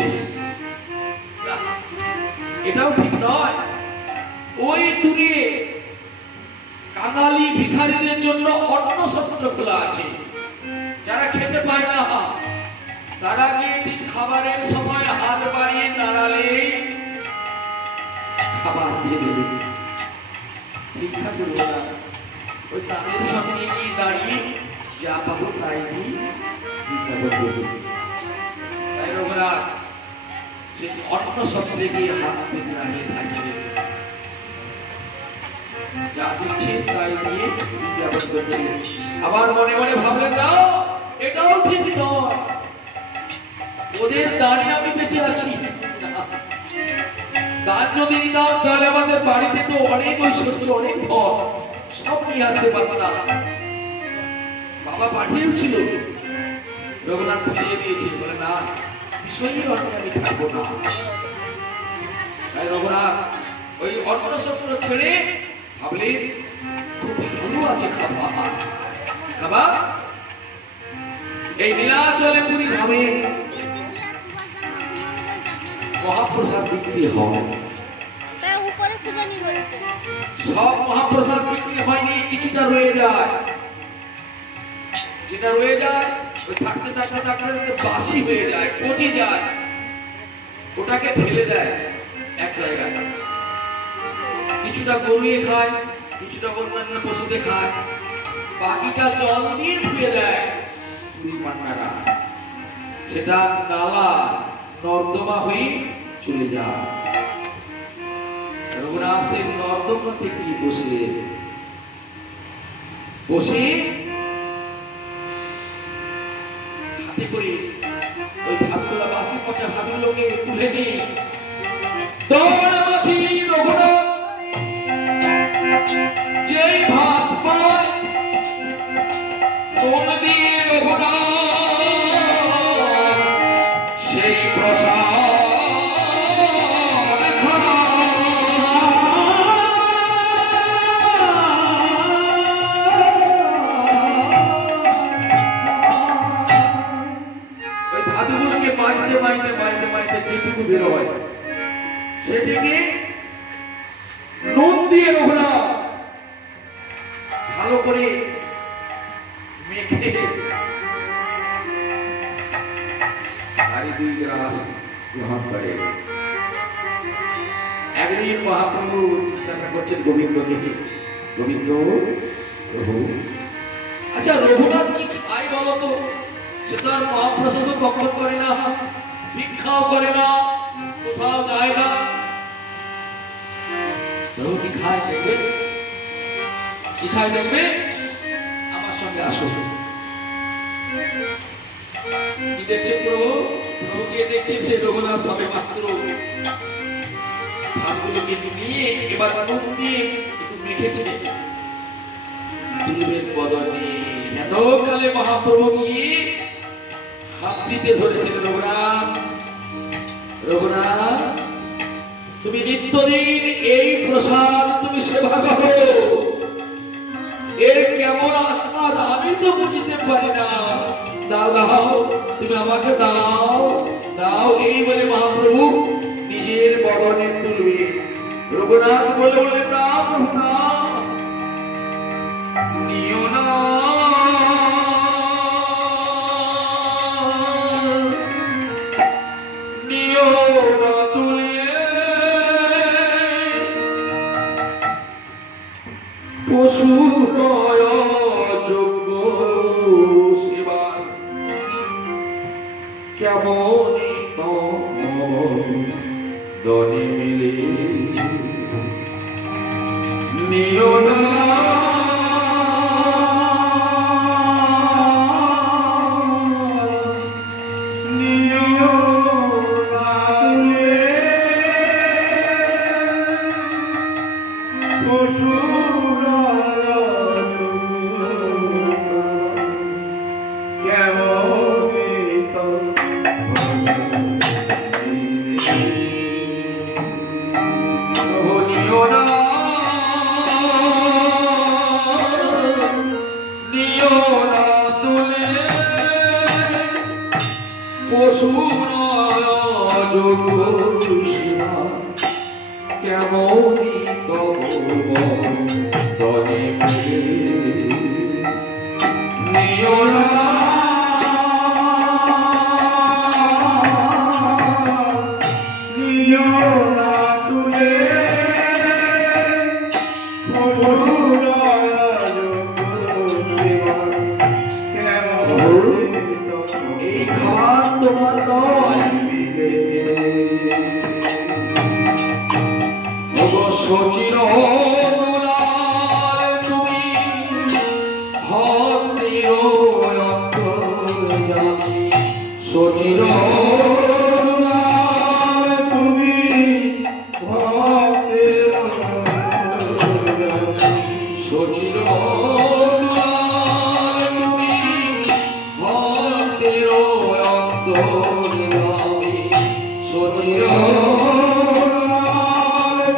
এটাও ঠিক নয়। ওই দূরে কাঙালি ভিখারীদের জন্য অন্ন সত্র খোলা আছে, যারা খেতে পায় না তারা গিয়ে ঠিক খাবারের সময় হাত বাড়িয়ে দাঁড়ালে খাবার দিয়ে দেবে। ভিক্ষা করবো না, ওই তাদের সঙ্গে গিয়ে দাঁড়িয়ে যা পাবো তাই দিয়ে ভিক্ষা করবো। তাই অন্য সত্রে গিয়ে হাত পেতে দাঁড়িয়ে থাকে, যা দিচ্ছে তাই দিয়ে বিজ্ঞাপন করছে। আবার মনে মনে ভাবলেন না, এটাও ঠিক নয়, ওদের দাঁড়িয়ে আমি বেঁচে আছি। দান যদি নিতাম তাহলে আমাদের বাড়িতে তো অনেক ঐশ্বর্য, অনেক ধন সব নিয়ে আসতে পারতাম। বাবা পাঠিয়েছিল, রঘুনাথ ফিরিয়ে দিয়েছে, বলে না, বিষয়ের অর্থে আমি থাকবো না। তাই রঘুনাথ ওই অন্ন সত্র ছেড়ে ভাবলেন খুব ভালো আছে খাবার, খাবার এই নীলাচলে পুরী ধামে মহাপ্রসাদ বিক্রি হয়। উপরে সুবানি বলছে সব মহাপ্রসাদ বিক্রি হয়নি, কিছুটা রয়ে যায়। যেটা রয়ে যায় ওই থাকতে থাকতে থাকতে বাসি হয়ে যায়, পচে যায়, ওটাকে ফেলে দেয় এক জায়গায়। কিছুটা গরুয়ে খায়, কিছুটা অন্যান্য পশুতে খায়, বাকিটা জল দিয়ে ধুয়ে দেয় পুরী পান্ডারা। সেটা নালা নর্দমা হয়ে চলে যায়। রঘুনাথের নর্দমা থেকে বসে হাতে করে ওই ভাতগুলা, বাসি পচা ভাতগুলোকে তুলে নিয়ে দৌড়ে মাছি রঘুনাথ যেই ভাত পায় নুন দিয়ে রঘুনাথ সেই প্রসাদ যেটুকু বেরো হয় সেটিকে নুন দিয়ে রঘুনাথ ভালো করে মেখে আর 2 গ্লাস গ্রহণ করে। একদিন মহাপ্রভু জিজ্ঞাসা করছেন গোবিন্দকে, গোবিন্দ প্রভু, আচ্ছা রঘুনাথ কি খায় বলতো? সে তো আর মহাপ্রসাদ ভক্ষণ করে না, ভিক্ষাও করে না, কোথাও যায় না, প্রভু কি খায় দেখবে? কি খায় দেখবে? আমার সঙ্গে আসো। কি দেখছেন প্রভু? প্রভু গিয়ে দেখছেন সে রঘুনাথ সবে মাত্র ভাতগুলোকে নিয়ে এবার নুন দিয়ে একটু মেখেছে পূর্বের বদনে। এতকালে মহাপ্রভু গিয়ে হাত দিতে ধরেছেন, রঘুনাথ, রঘুনাথ তুমি নিত্যদিন এই প্রসাদ তুমি সেবা করো, এর কেমন আস্বাদ আমি তো বুঝতে পারি না, দাও দাও, তুমি আমাকে দাও দাও। এই বলে মহাপ্রভু নিজের বদনে তুলবে। রঘুনাথ বলে বলে না প্রভু না, নিও না, নিও না তুলে পশু যোগ্য সেবার কেমনই দনে মিলে নিও না, কেমনই দনে নিও না, নিও না তুলে এই খাবার তোমার নয়, আমি সতীর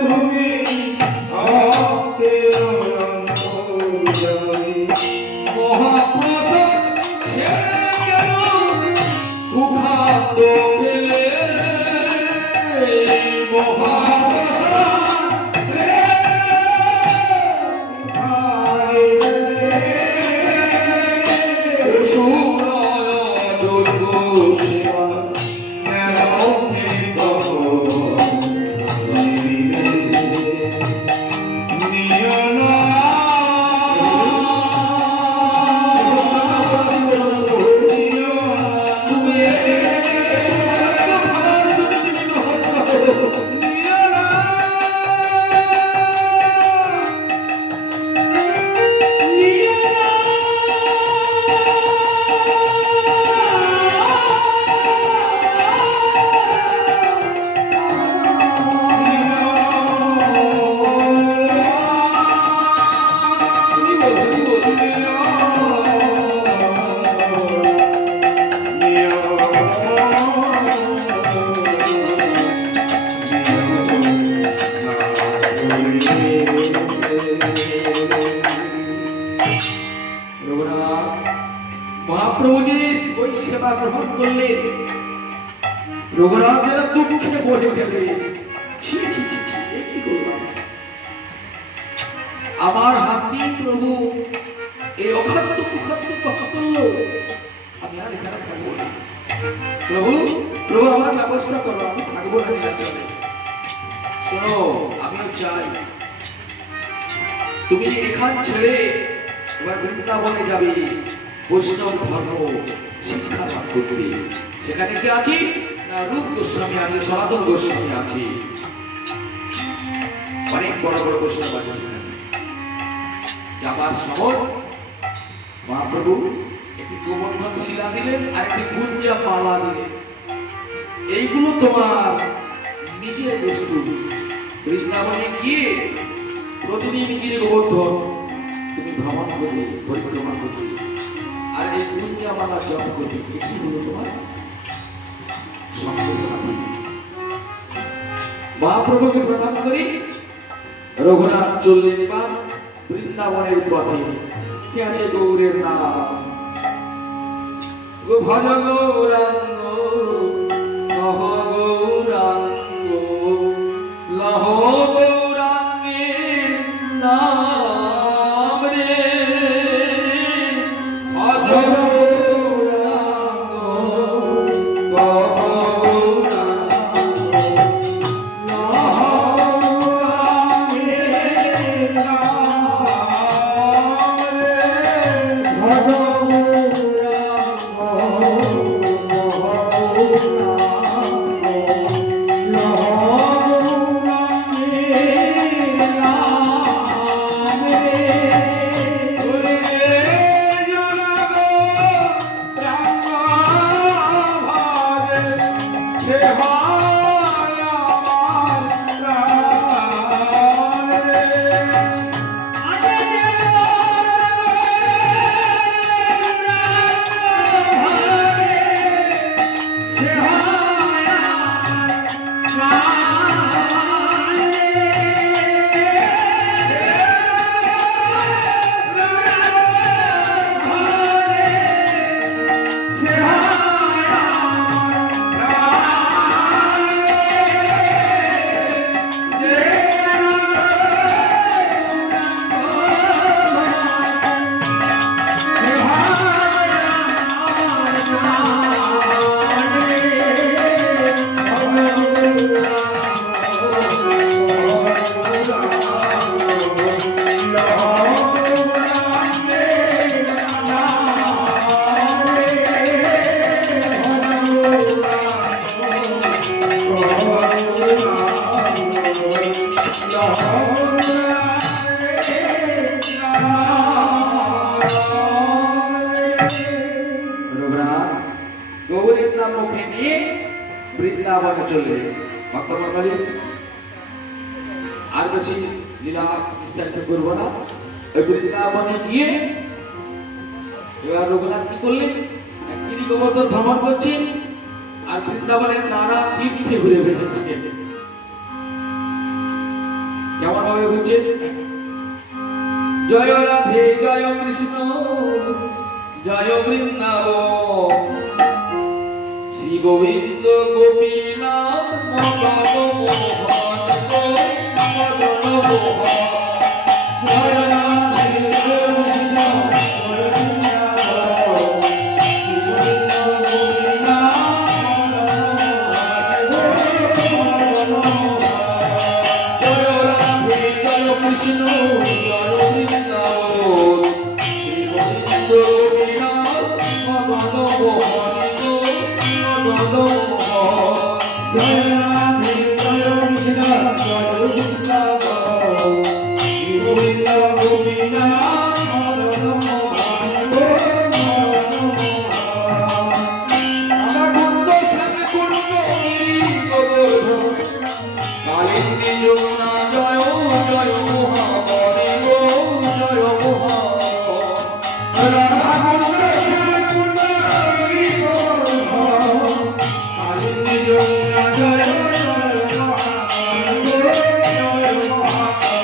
তুমি আত্মের অন্তর্যামী। মহাপ্রসাদ ছেড়ে কেন কুখাদ্য খেলে মহাপ্রসাদ সুরায় দুর্গ সেবা মহাপ্রভু যে ওই সেবা গ্রহণ করলেন, রঘুনাথের দুঃখে বলে গেলে ছি ছি ছি ছি, এ কি করলাম? আমার হাত দিয়ে প্রভু এই অখাদ্য কুখাদ্য কথা করলো, আমি আর এখানে থাকবো না। প্রভু প্রভু আমার ব্যবস্থা করো, আমি থাকবো না নীলাচলে। শোনো, আমিও চাই তুমি এখান ছেড়ে এবার বৃন্দাবনে যাবে, বৈষ্ণব ধর্ম শিক্ষা লাভ করবে। সেখানে কি আছি না, রূপ গোস্বামী আছে, সনাতন গোস্বামী আছে, অনেক বড় বড় বৈষ্ণব আছে সেখানে। যাবার সময় মহাপ্রভু একটি গোবর্ধন শিলা দিলেন আর একটি গুঞ্জা মালা দিলেন। এইগুলো তোমার নিজের বস্তু। বৃন্দাবনে গিয়ে প্রতিদিন গিয়ে গোবর্ধন তুমি ভ্রমণ করবে, পরিক্রমা করবে, আর এই গুঞ্জা মালা জপ করবে। এটি হলো তোমার সঙ্গের সাথী। মহাপ্রভুকে প্রণাম করি রঘুনাথ চললেন এবার বৃন্দাবনের পথে। কে আছে গৌরের নাম, ভজ গৌরাঙ্গ লহ গৌরাঙ্গ, লহ গৌরাঙ্গের নাম রে, ভজ গৌরাঙ্গ লহ গৌরের নাম মুখে নিয়ে বৃন্দাবনে চলে ভক্তমণ্ডলী। আর বেশি লীলা বিস্তারিত করবো না। ওই বৃন্দাবনে গিয়ে এবার রঘুনাথ কি করলেন, গিরি গোবর্ধন ভ্রমণ করছেন, আর বৃন্দাবনের নানা তীর্থে ঘুরে বেড়েছে। কেমন ভাবে বুঝছেন? জয় রাধে জয় কৃষ্ণ জয় বৃন্দাবন শ্রী গোবিন্দ গোপীনাথ মদন মোহন মদন মোহন জয় রাধে জয় কৃষ্ণ জয় বৃন্দাবন শ্রী গোবিন্দ গোপীনাথ মদন মোহন জয় রাধে জয় কৃষ্ণ জয় বৃন্দাবন শ্রী গোবিন্দ গোপীনাথ মদন মোহন মদন মোহন জয় রাধে জয় কৃষ্ণ জয় বৃন্দাবন শ্রী গোবিন্দ গোপীনাথ মদন মোহন মদন মোহন আমার কুন্দ শ্যামে কুন্দ গোবর্ধন কালিন্দী যমুনা জয় জয় মহামণি গো জয় মহামণি রাধা কুন্দ শ্যামে কুন্দ গোবর্ধন কালিন্দী যমুনা জয় জয় মহামণি গো জয় মহামণি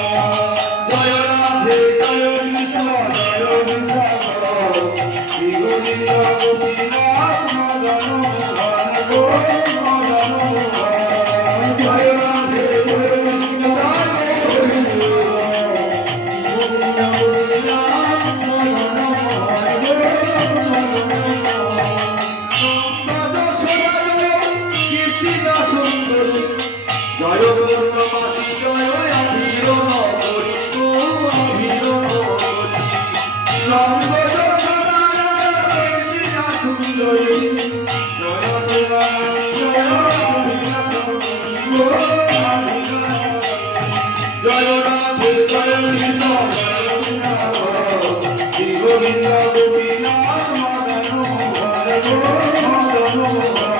জয় রাধে জয় কৃষ্ণ জয় বৃন্দাবন শ্রী গোবিন্দ গোপীনাথ মদন মোহন গো মদন মোহন জয় রাধে জয় কৃষ্ণ জয় গোবিন্দ গোবিন্দ গোপীনাথ মদন মোহন গো মদন মোহন কীর্তিদা সুন্দরী জয় পূর্ণমাসী জয় অধীর নগরী গো অধীর নগরী রঙ্গ কীর্তিদা সুন্দরী জয় পূর্ণমাসী জয় অধীর নগরী গো অধীর নগরী জয় রাধে জয় কৃষ্ণ জয় বৃন্দাবন শ্রী গোবিন্দ গোপীনাথ মদন মোহন গো মদন মোহন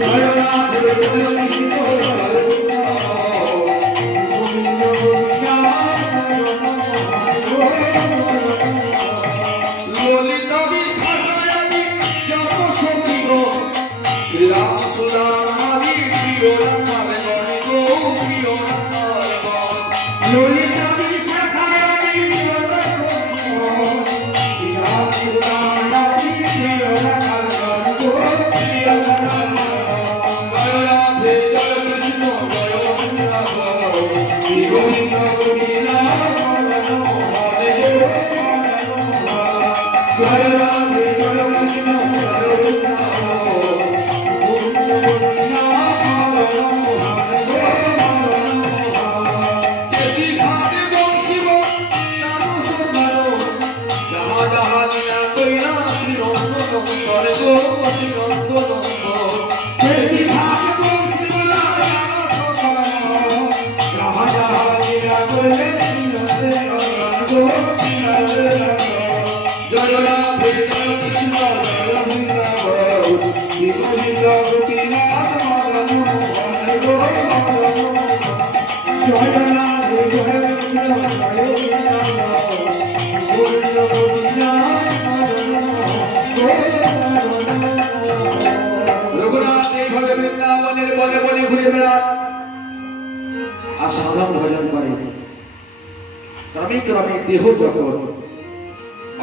জয় রাধে জয় কৃষ্ণ জয় বৃন্দাবন গোবিন্দ গোপীনাথ মদন মোহন গো মদন মোহন ললিতা বিশাখায়াদি যত সখী গো শ্রীরাম সুদাম হারি প্রিয় রামালে গণে গো প্রিয় রামালে গণ ললিতা বিশাখায়াদি যত সখী গো শ্রীরাম সুদাম হারি প্রিয় রামালে গণে গো প্রিয় রামালে গণ জয় রাধে জয় কৃষ্ণ জয় বৃন্দাবন শ্রী গোবিন্দ গোপীনাথ মদন মোহন গো মদন মোহন জয় রাধে জয় কৃষ্ণ জয় বৃন্দাবন গোবিন্দ গোপীনাথ মদন মোহন গো মদন মোহন যেটি ঘাটে বংশীব নাম সন্ধান যাহা যাহা লীলা কইরা শ্রী নন্দন করে গো অতি নন্দন যেটি ঘাটে বংশীব নাম সন্ধান যাহা যাহা লীলা কইরা শ্রী নন্দন গো শ্রী নন্দন জয় রাধে জয় কৃষ্ণ জয় বৃন্দাবন শ্রী গোবিন্দ গোপীনাথ মদন মোহন গো মদন মোহন জয় রাধে জয় কৃষ্ণ জয় বৃন্দাবন গোবিন্দ গোপীনাথ মদন মোহন গো মদন মোহন রঘুনাথ এইভাবে বৃন্দাবনের বনে বনে ঘুরে বেড়ান আর সাধন ভজন করে। ক্রমে ক্রমে দেহ যখন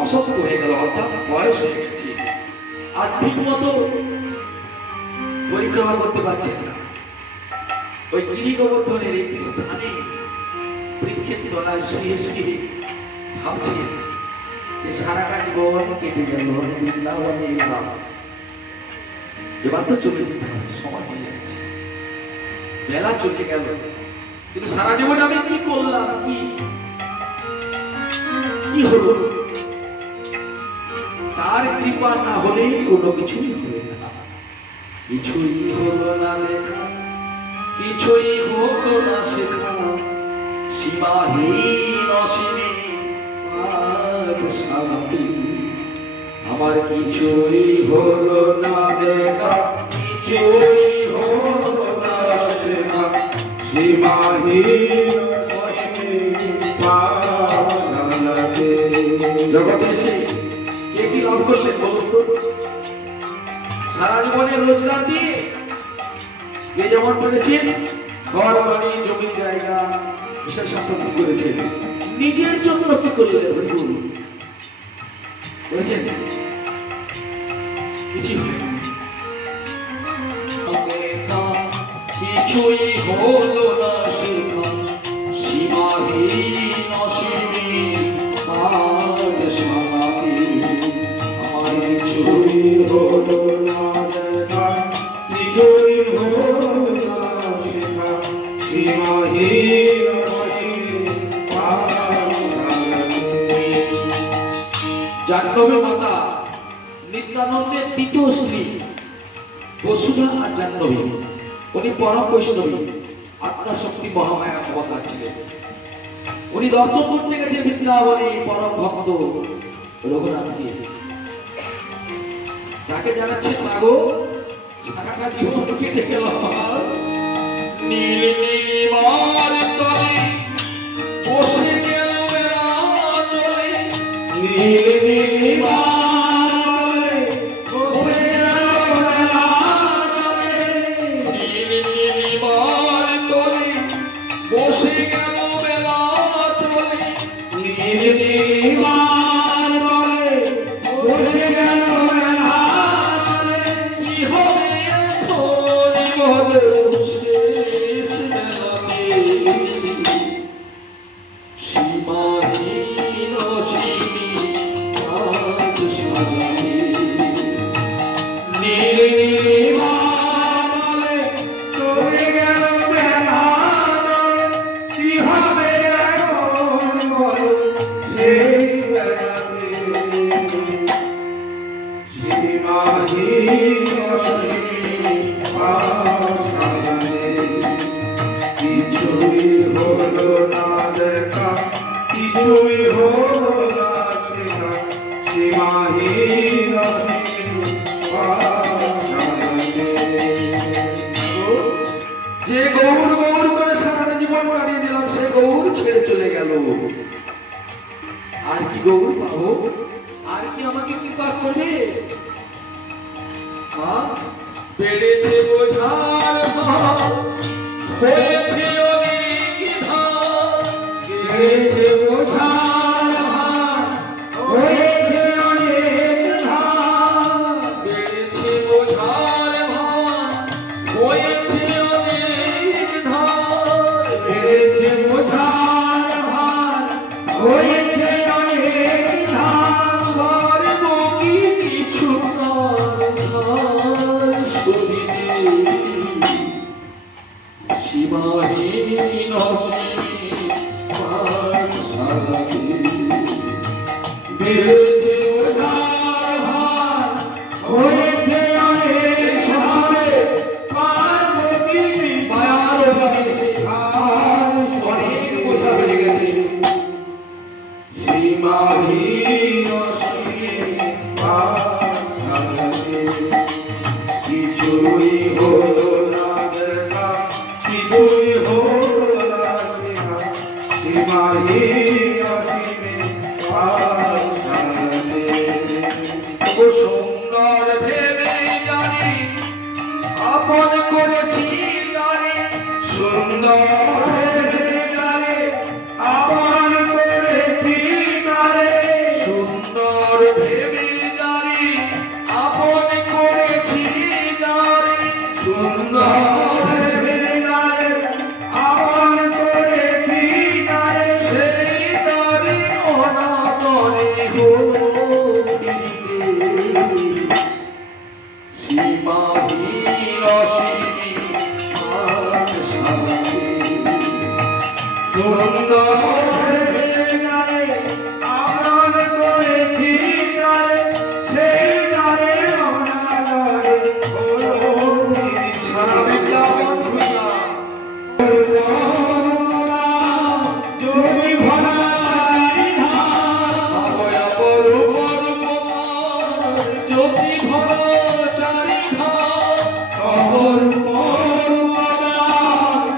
অসত্য হয়ে গেল অর্থাৎ বয়স হয়ে গেছে আর ঠিক মতো পরিক্রমা করতে পারছে না, ওই গিরি গোবর্ধনের একটি স্থানে বৃক্ষের তলায় শুয়ে শুয়ে ভাবছে যে সারাটা জীবন কেটে গেল বৃন্দাবনে এলাম, এবার তো চলে যেতে হবে, সময় হয়ে যাচ্ছে, বেলা চলে গেল, কিন্তু সারা জীবন আমি কি করলাম, কি হলো? তার কৃপা না হলে কোনো কিছুই হবে না। কিছুই হলো না লেখা, কিছুই হলো না শেখা, সীমাহীন অসীমে শান্তি। আমার কিছুই হলো না লেখা, কিছুই হলো না শেখা, সীমাহীন জগতে এসে কে কি লাভ করলেন বলুন তো? সারা জীবনের রোজগার দিয়ে যে যেমন করেছেন ঘর বাড়ি জমি জায়গা বিশেষ সম্পত্তি করেছেন, নিজের জন্য কি করলেন হরিবুল করেছেন? কিছুই হয়নি। কিছুই হলো না শেখা, সীমাহীন অসীম আজ সারাতে আমার কিছুই হলো না দেখা, কিছুই হলো না শেখা, সীমাহীন অসীম জাহ্নবী মাতা নিত্যানন্দের দ্বিতীয় স্ত্রী বসুধা আর জাহ্নবী, উনি পরম বৈষ্ণবী আত্মাশক্তি মহামায়া অবতার ছিলেন। উনি দর্শন করতে গেছে বৃন্দাবনে পরম ভক্ত রঘুনাথকে। তাকে জানাচ্ছে মাগো সারাটা জীবন কেটে গেল আমার নীল নীলিমার তলে বসে গেল বেলা চলে, নীল নীলিমার বসে গেল বেলা চলে, নীল নীলিমার তলে বসে গেল বেলা চলে, নীল নীলিমার তলে বসে গেল বেলা চলে, কি হবে এখন বলো শেষ বেলাতে, সীমাহীন অসীম আজ সারাতে নীল নীলিমার চলে গেল বেলা চলে, কি হবে এখন বলো সেই বেলাতে, সীমাহীন অসীম আশাতে কিছুই হলো না দেখা, কিছুই হলো না শেখা, সীমাহীন অসীম আশাতে। যে গৌর গৌর করে সারাটা জীবন কাটিয়ে দিলাম, সে গৌর ছেড়ে চলে গেল। আর কি গৌর পাবো? আর কি আমাকে কৃপা করবে? বেড়েছে বোঝার ভার, হয়েছে অনেক ধার, বেড়েছে বোঝার ভার, হয়েছে অনেক ধার, বেড়েছে বোঝার ভার, হয়েছে অনেক ধার, বেড়েছে বোঝার ভার, হয়েছে অনেক ধার, পারবো কি কিছু তার ধার সরিতে, সীমাহীন অসীম আজ সারাতে বেড়েছে বোঝার ভার, হয়েছে অনেক ধার, পার্বতী মায়ার বিদেশে ধার, অনেক বোঝা বেড়ে গেছে। সীমাহীন অসীম আশাতে কিছুই হলো না দেখা, কিছুই হলো না শেখা, সীমাহীন অসীম আশাতে। ও সুন্দর ভেবে জানি আপন করেছি জানি, সুন্দর জানে আপন করেছি তারে, সুন্দর ভেবে জানি আপন করেছি জানি, সুন্দর জানে আপন করেছি তারে, সেই তারি অনাদরে হইলে সীমাহীন অসীম আজ সারাতে সুন্দর জানে আপন করেছি তারে, সেই তারে অনাদরে হলো সারা বৃন্দাবন ঘুরলাম, জমি ভরা ধার, আবয়া অপরূপ রূপমার, জ্যোতি ভরা চারিধার, খবর পরমার,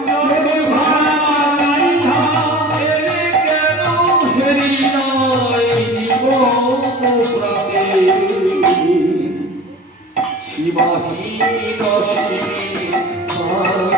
জমি ভরা ধার, এলে কেন ফেরি নাই জীবন প্রাতে, সীমাহীন অসীম ধাম